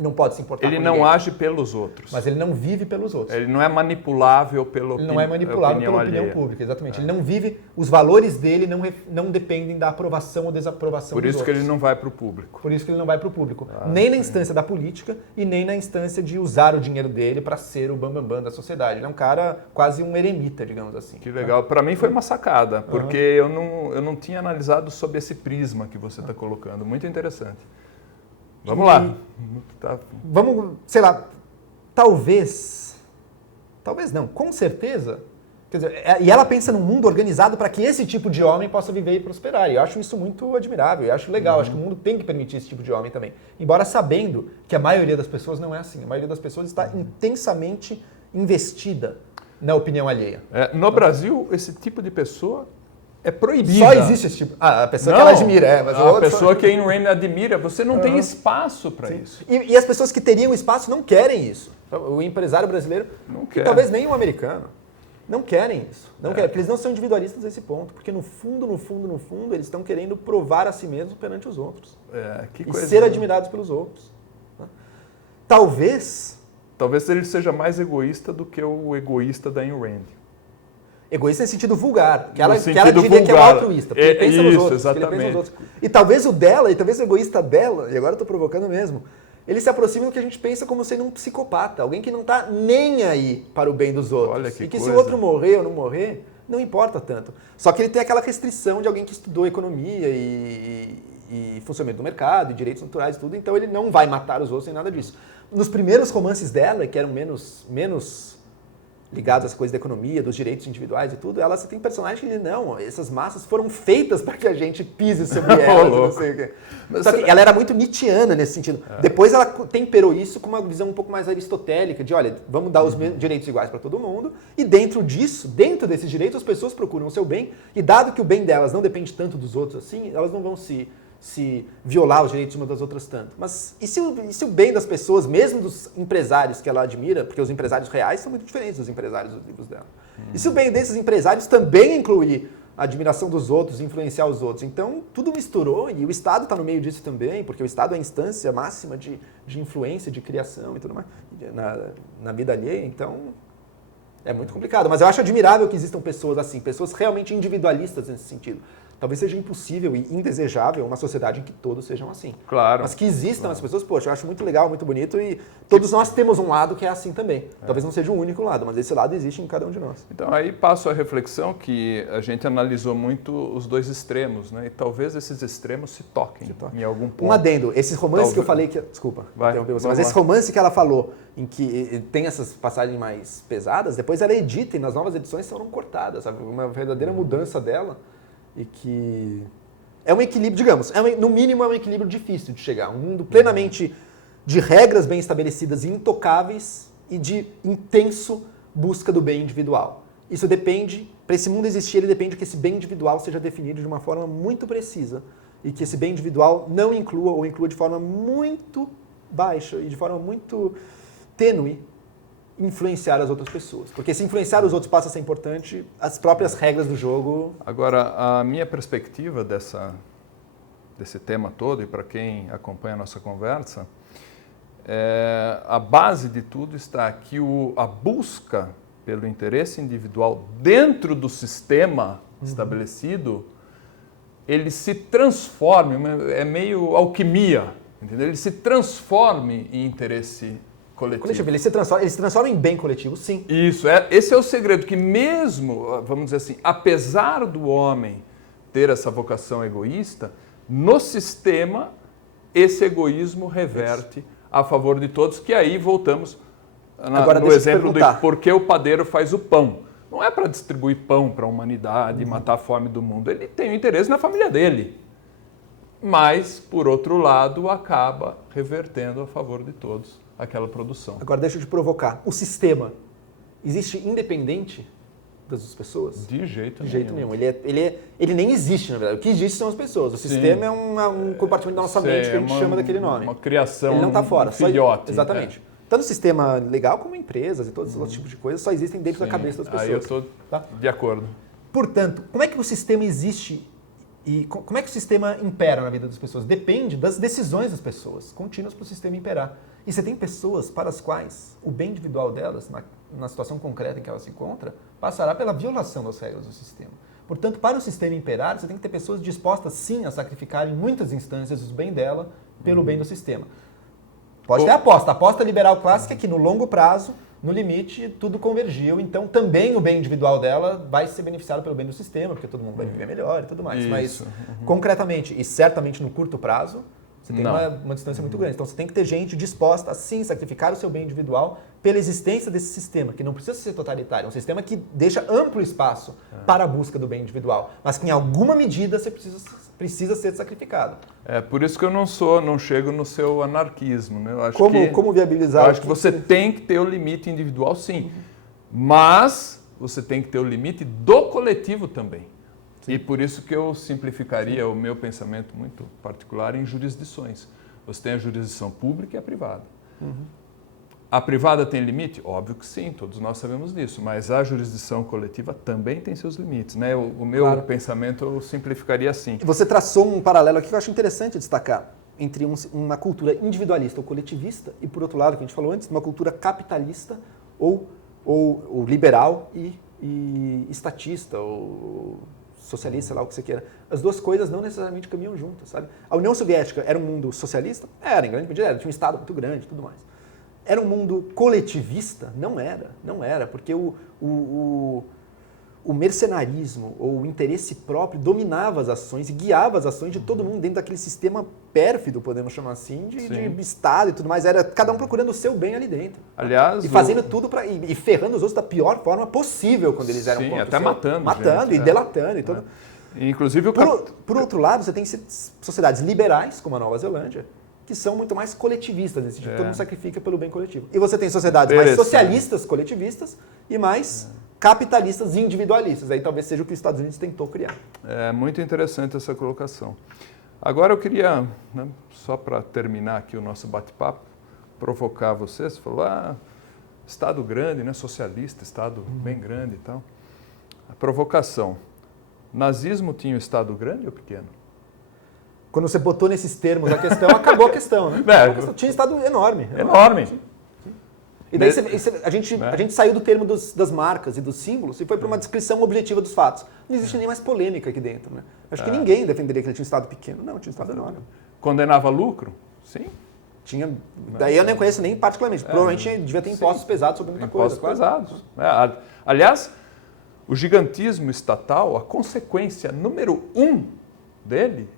não pode se importar ele com não ninguém. age pelos outros. Mas ele não vive pelos outros. Ele não é manipulável pela Ele não é manipulável pela opinião alheia. pública, exatamente. Ele não vive, os valores dele não dependem da aprovação ou desaprovação Por dos isso que outros. ele não vai para o público. Por isso que ele não vai para o público. Nem na instância da política e nem na instância de usar o dinheiro dele para ser o bambambam da sociedade. Ele é um cara quase um eremita, digamos assim. Que legal. Para mim foi uma sacada, porque eu não tinha analisado sob esse prisma que você está colocando. Muito interessante. Vamos lá. Vamos, sei lá, talvez não, com certeza. Quer dizer, e ela pensa num mundo organizado para que esse tipo de homem possa viver e prosperar. E eu acho isso muito admirável, eu acho legal. Acho que o mundo tem que permitir esse tipo de homem também. Embora sabendo que a maioria das pessoas não é assim. A maioria das pessoas está intensamente investida na opinião alheia. No Brasil, esse tipo de pessoa é proibida. Só existe esse tipo. A pessoa que ela admira. Mas a pessoa que a Ayn Rand admira, você não tem espaço para isso. E as pessoas que teriam espaço não querem isso. O empresário brasileiro, não quer. Talvez nem o americano, não querem isso. Não querem, porque eles não são individualistas nesse ponto. Porque no fundo, eles estão querendo provar a si mesmos perante os outros. Que e coisa, ser admirados pelos outros. Talvez ele seja mais egoísta do que o egoísta da Ayn Rand. Egoísta nesse sentido vulgar, que ela diria vulgar. que é um altruísta, porque ele pensa nos outros. Exatamente. Ele pensa nos outros. E talvez o dela, e talvez o egoísta dela, e agora eu estou provocando mesmo, ele se aproxima do que a gente pensa como sendo um psicopata, alguém que não está nem aí para o bem dos outros. Olha que e que coisa. Se o outro morrer ou não morrer, não importa tanto. Só que ele tem aquela restrição de alguém que estudou economia e funcionamento do mercado, e direitos naturais e tudo, então ele não vai matar os outros nem nada disso. Nos primeiros romances dela, que eram menos ligados às coisas da economia, dos direitos individuais e tudo, ela tem personagens que dizem, não, essas massas foram feitas para que a gente pise sobre elas, não sei o quê. Só que ela era muito Nietzscheana nesse sentido. Depois ela temperou isso com uma visão um pouco mais aristotélica, de olha, vamos dar os direitos iguais para todo mundo, e dentro desses direitos, as pessoas procuram o seu bem, e dado que o bem delas não depende tanto dos outros assim, elas não vão se violar os direitos umas das outras tanto. Mas e se o bem das pessoas, mesmo dos empresários que ela admira, porque os empresários reais são muito diferentes dos empresários dos livros dela. E se o bem desses empresários também incluir a admiração dos outros, influenciar os outros. Então, tudo misturou e o Estado está no meio disso também, porque o Estado é a instância máxima de influência, de criação e tudo mais, na vida alheia. Então, é muito complicado. Mas eu acho admirável que existam pessoas assim, pessoas realmente individualistas nesse sentido. Talvez seja impossível e indesejável uma sociedade em que todos sejam assim. Claro. Mas que existam as pessoas, poxa, eu acho muito legal, muito bonito e todos nós temos um lado que é assim também. Talvez não seja o único lado, mas esse lado existe em cada um de nós. Então aí passo a reflexão que a gente analisou muito os dois extremos, né? E talvez esses extremos se toquem em algum ponto. Um adendo, esse romance que eu falei que... Desculpa, interromper você, mas esse romance que ela falou, em que tem essas passagens mais pesadas, depois ela edita e nas novas edições foram cortadas, sabe? Uma verdadeira mudança dela. E que é um equilíbrio, digamos, no mínimo é um equilíbrio difícil de chegar. Um mundo plenamente de regras bem estabelecidas e intocáveis e de intenso busca do bem individual. Isso depende, para esse mundo existir, ele depende que esse bem individual seja definido de uma forma muito precisa e que esse bem individual não inclua ou inclua de forma muito baixa e de forma muito tênue influenciar as outras pessoas. Porque se influenciar os outros passa a ser importante, as próprias regras do jogo... Agora, a minha perspectiva desse tema todo, e para quem acompanha a nossa conversa, a base de tudo está que a busca pelo interesse individual dentro do sistema estabelecido, ele se transforme, é meio alquimia, entendeu? Ele se transforme em interesse coletivo. Ele se transforma em bem coletivo, sim. Isso, esse é o segredo, que mesmo, vamos dizer assim, apesar do homem ter essa vocação egoísta, no sistema esse egoísmo reverte a favor de todos, que aí voltamos no exemplo de por que o padeiro faz o pão. Não é para distribuir pão para a humanidade e matar a fome do mundo, ele tem o interesse na família dele. Mas, por outro lado, acaba revertendo a favor de todos aquela produção. Agora, deixa eu te provocar. O sistema existe independente das pessoas? De jeito nenhum. De jeito nenhum. Ele nem existe, na verdade. O que existe são as pessoas. O sistema é um compartimento da nossa mente que a gente chama daquele nome. Uma criação, ele não está fora. Filhote. Exatamente. Tanto o sistema legal como empresas e todos os outros tipos de coisas só existem dentro da cabeça das pessoas. Aí eu estou de acordo. Portanto, como é que o sistema existe e como é que o sistema impera na vida das pessoas? Depende das decisões das pessoas, contínuas para o sistema imperar. E você tem pessoas para as quais o bem individual delas, na situação concreta em que ela se encontra, passará pela violação das regras do sistema. Portanto, para o sistema imperar, você tem que ter pessoas dispostas, sim, a sacrificar em muitas instâncias o bem dela pelo bem do sistema. Pode ter aposta. A aposta liberal clássica é que no longo prazo, no limite, tudo convergiu. Então, também o bem individual dela vai ser beneficiado pelo bem do sistema, porque todo mundo vai viver melhor e tudo mais. Isso. Mas, concretamente, e certamente no curto prazo, você tem uma distância muito grande. Então, você tem que ter gente disposta a, sim, sacrificar o seu bem individual pela existência desse sistema, que não precisa ser totalitário. É um sistema que deixa amplo espaço para a busca do bem individual, mas que, em alguma medida, você precisa ser sacrificado. É por isso que eu não chego no seu anarquismo, né? Eu acho como viabilizar? Eu acho que você tem que ter o limite individual, sim, mas você tem que ter o limite do coletivo também. Sim. E por isso que eu simplificaria o meu pensamento muito particular em jurisdições. Você tem a jurisdição pública e a privada. A privada tem limite? Óbvio que sim, todos nós sabemos disso, mas a jurisdição coletiva também tem seus limites, né? O meu pensamento eu simplificaria assim. Você traçou um paralelo aqui que eu acho interessante destacar entre uma cultura individualista ou coletivista e, por outro lado, que a gente falou antes, uma cultura capitalista ou liberal e estatista ou socialista, sei lá o que você queira. As duas coisas não necessariamente caminham juntas, sabe? A União Soviética era um mundo socialista? Era, em grande medida, tinha um Estado muito grande e tudo mais. Era um mundo coletivista? Não era, porque o mercenarismo ou o interesse próprio dominava as ações e guiava as ações de todo mundo dentro daquele sistema pérfido, podemos chamar assim, de Estado e tudo mais. Era cada um procurando o seu bem ali dentro. Aliás, e fazendo tudo e ferrando os outros da pior forma possível quando eles eram contra até matando gente, e delatando e tudo. Inclusive por outro lado, você tem sociedades liberais, como a Nova Zelândia, que são muito mais coletivistas, nesse sentido, todo mundo sacrifica pelo bem coletivo. E você tem sociedades mais socialistas, coletivistas, e mais capitalistas individualistas. Aí talvez seja o que os Estados Unidos tentou criar. É muito interessante essa colocação. Agora eu queria, só para terminar aqui o nosso bate-papo, provocar vocês. Você falou, Estado grande, né, socialista, Estado bem grande e tal. A provocação. Nazismo tinha um Estado grande ou pequeno? Quando você botou nesses termos a questão, acabou a questão, né? Tinha um Estado enorme. Enorme. E daí a gente saiu do termo das marcas e dos símbolos e foi para uma descrição objetiva dos fatos. Não existe nem mais polêmica aqui dentro, né? Acho que ninguém defenderia que ele tinha um Estado pequeno. Não, tinha um Estado enorme. Condenava lucro? Sim. Tinha. Daí eu nem conheço nem particularmente. Provavelmente devia ter impostos pesados sobre muita coisa. Impostos pesados. Aliás, o gigantismo estatal, a consequência número 1 dele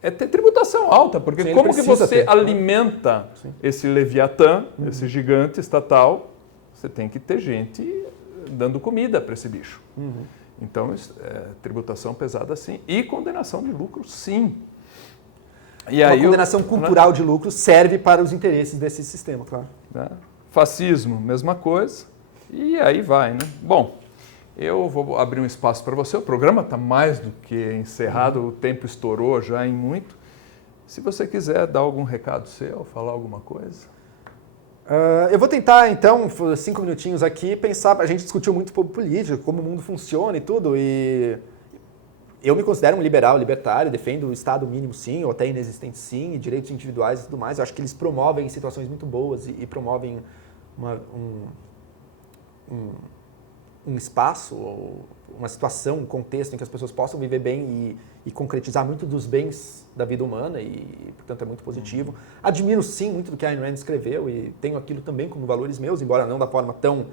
é ter tributação alta, porque Sim, como que você ter, alimenta esse leviatã, esse gigante estatal, você tem que ter gente dando comida para esse bicho. Então, tributação pesada sim, e condenação de lucro sim. E aí, condenação cultural de lucro serve para os interesses desse sistema, claro. Fascismo, mesma coisa, e aí vai, né? Bom, eu vou abrir um espaço para você. O programa está mais do que encerrado, o tempo estourou já em muito. Se você quiser dar algum recado seu, falar alguma coisa. Eu vou tentar, então, 5 minutinhos aqui, pensar. A gente discutiu muito sobre política, como o mundo funciona e tudo, e eu me considero um liberal, libertário, defendo o Estado mínimo sim, ou até inexistente sim, e direitos individuais e tudo mais. Eu acho que eles promovem situações muito boas e promovem um espaço, ou uma situação, um contexto em que as pessoas possam viver bem e concretizar muito dos bens da vida humana e, portanto, é muito positivo. Admiro, sim, muito do que a Ayn Rand escreveu e tenho aquilo também como valores meus, embora não da forma tão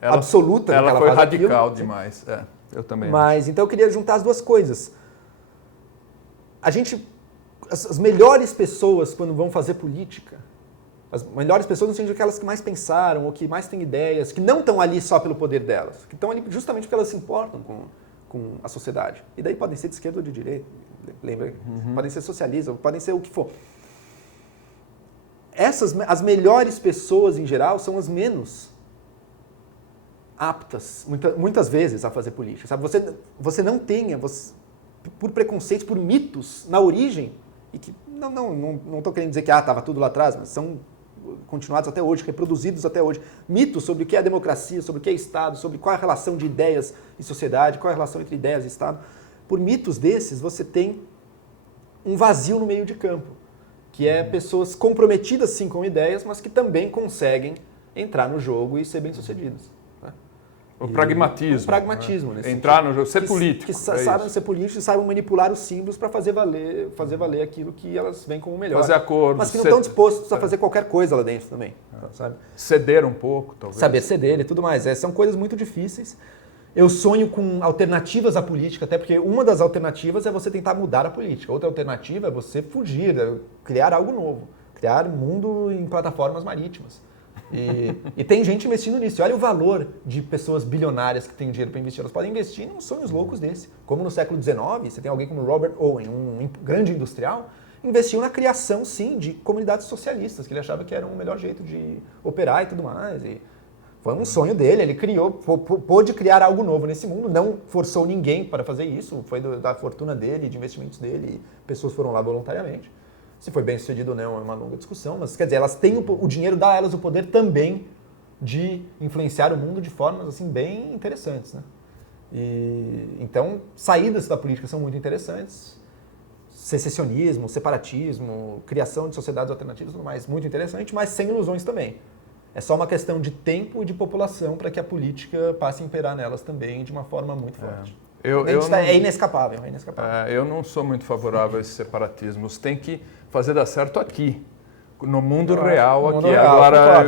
absoluta. Ela foi radical aquilo. Demais, eu também. Mas, então, eu queria juntar as duas coisas. As melhores pessoas, quando vão fazer política, as melhores pessoas no sentido de aquelas que mais pensaram, ou que mais têm ideias, que não estão ali só pelo poder delas, que estão ali justamente porque elas se importam com a sociedade. E daí podem ser de esquerda ou de direita, lembra? Podem ser socialistas, podem ser o que for. As melhores pessoas, em geral, são as menos aptas, muitas vezes, a fazer política. Sabe? Você não tenha, por preconceitos, por mitos na origem, e que não estou querendo dizer que estava tudo lá atrás, mas são continuados até hoje, reproduzidos até hoje. Mitos sobre o que é democracia, sobre o que é Estado, sobre qual é a relação de ideias e sociedade, qual é a relação entre ideias e Estado. Por mitos desses, você tem um vazio no meio de campo, que é pessoas comprometidas sim com ideias, mas que também conseguem entrar no jogo e ser bem-sucedidas. O pragmatismo. O pragmatismo, nesse entrar no jogo, ser político. Que sabem ser políticos e sabem manipular os símbolos para fazer valer aquilo que elas veem como melhor. Fazer acordos. Mas que não estão dispostos a fazer qualquer coisa lá dentro também. Sabe? Ceder um pouco, talvez. Saber ceder e tudo mais. São coisas muito difíceis. Eu sonho com alternativas à política, até porque uma das alternativas é você tentar mudar a política. Outra alternativa é você fugir, criar algo novo. Criar um mundo em plataformas marítimas. E tem gente investindo nisso. E olha o valor de pessoas bilionárias que têm dinheiro para investir. Elas podem investir em sonhos loucos desse. Como no século XIX, você tem alguém como Robert Owen, um grande industrial, investiu na criação, sim, de comunidades socialistas, que ele achava que era o melhor jeito de operar e tudo mais. E foi um sonho dele, ele pôde criar algo novo nesse mundo, não forçou ninguém para fazer isso, foi da fortuna dele, de investimentos dele, e pessoas foram lá voluntariamente. Se foi bem sucedido ou não é uma longa discussão, mas quer dizer, elas têm o dinheiro dá a elas o poder também de influenciar o mundo de formas assim bem interessantes, né? Então, saídas da política são muito interessantes. Secessionismo, separatismo, criação de sociedades alternativas, tudo mais, muito interessante, mas sem ilusões também. É só uma questão de tempo e de população para que a política passe a imperar nelas também de uma forma muito forte. É inescapável, eu não sou muito favorável a esses separatismos. Tem que fazer dar certo aqui, no mundo real. Agora,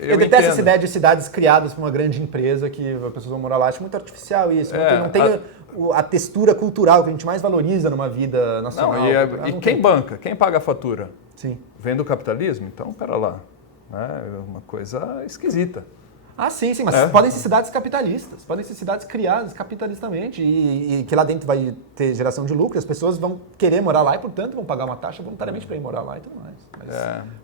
eu detesto essa ideia de cidades criadas por uma grande empresa que as pessoas vão morar lá. Acho muito artificial isso. Não tem a textura cultural que a gente mais valoriza numa vida nacional. E quem banca? Quem paga a fatura? Sim. Vem do capitalismo? Então, pera lá. É uma coisa esquisita. Sim, mas podem ser cidades capitalistas, podem ser cidades criadas capitalistamente e que lá dentro vai ter geração de lucro, as pessoas vão querer morar lá e, portanto, vão pagar uma taxa voluntariamente para ir morar lá e tudo mais.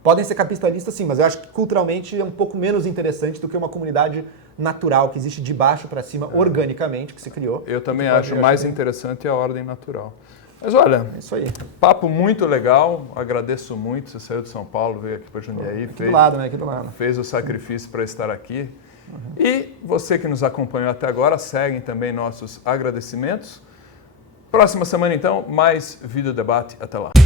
Podem ser capitalistas, sim, mas eu acho que culturalmente é um pouco menos interessante do que uma comunidade natural que existe de baixo para cima, organicamente, que se criou. Eu também acho mais interessante a ordem natural. Mas olha, isso aí. Papo muito legal, agradeço muito. Você saiu de São Paulo, veio aqui para Jundiaí. Aqui do lado, né? Aqui do lado. Fez o sacrifício para estar aqui. E você que nos acompanhou até agora, seguem também nossos agradecimentos. Próxima semana, então, mais vídeo debate. Até lá.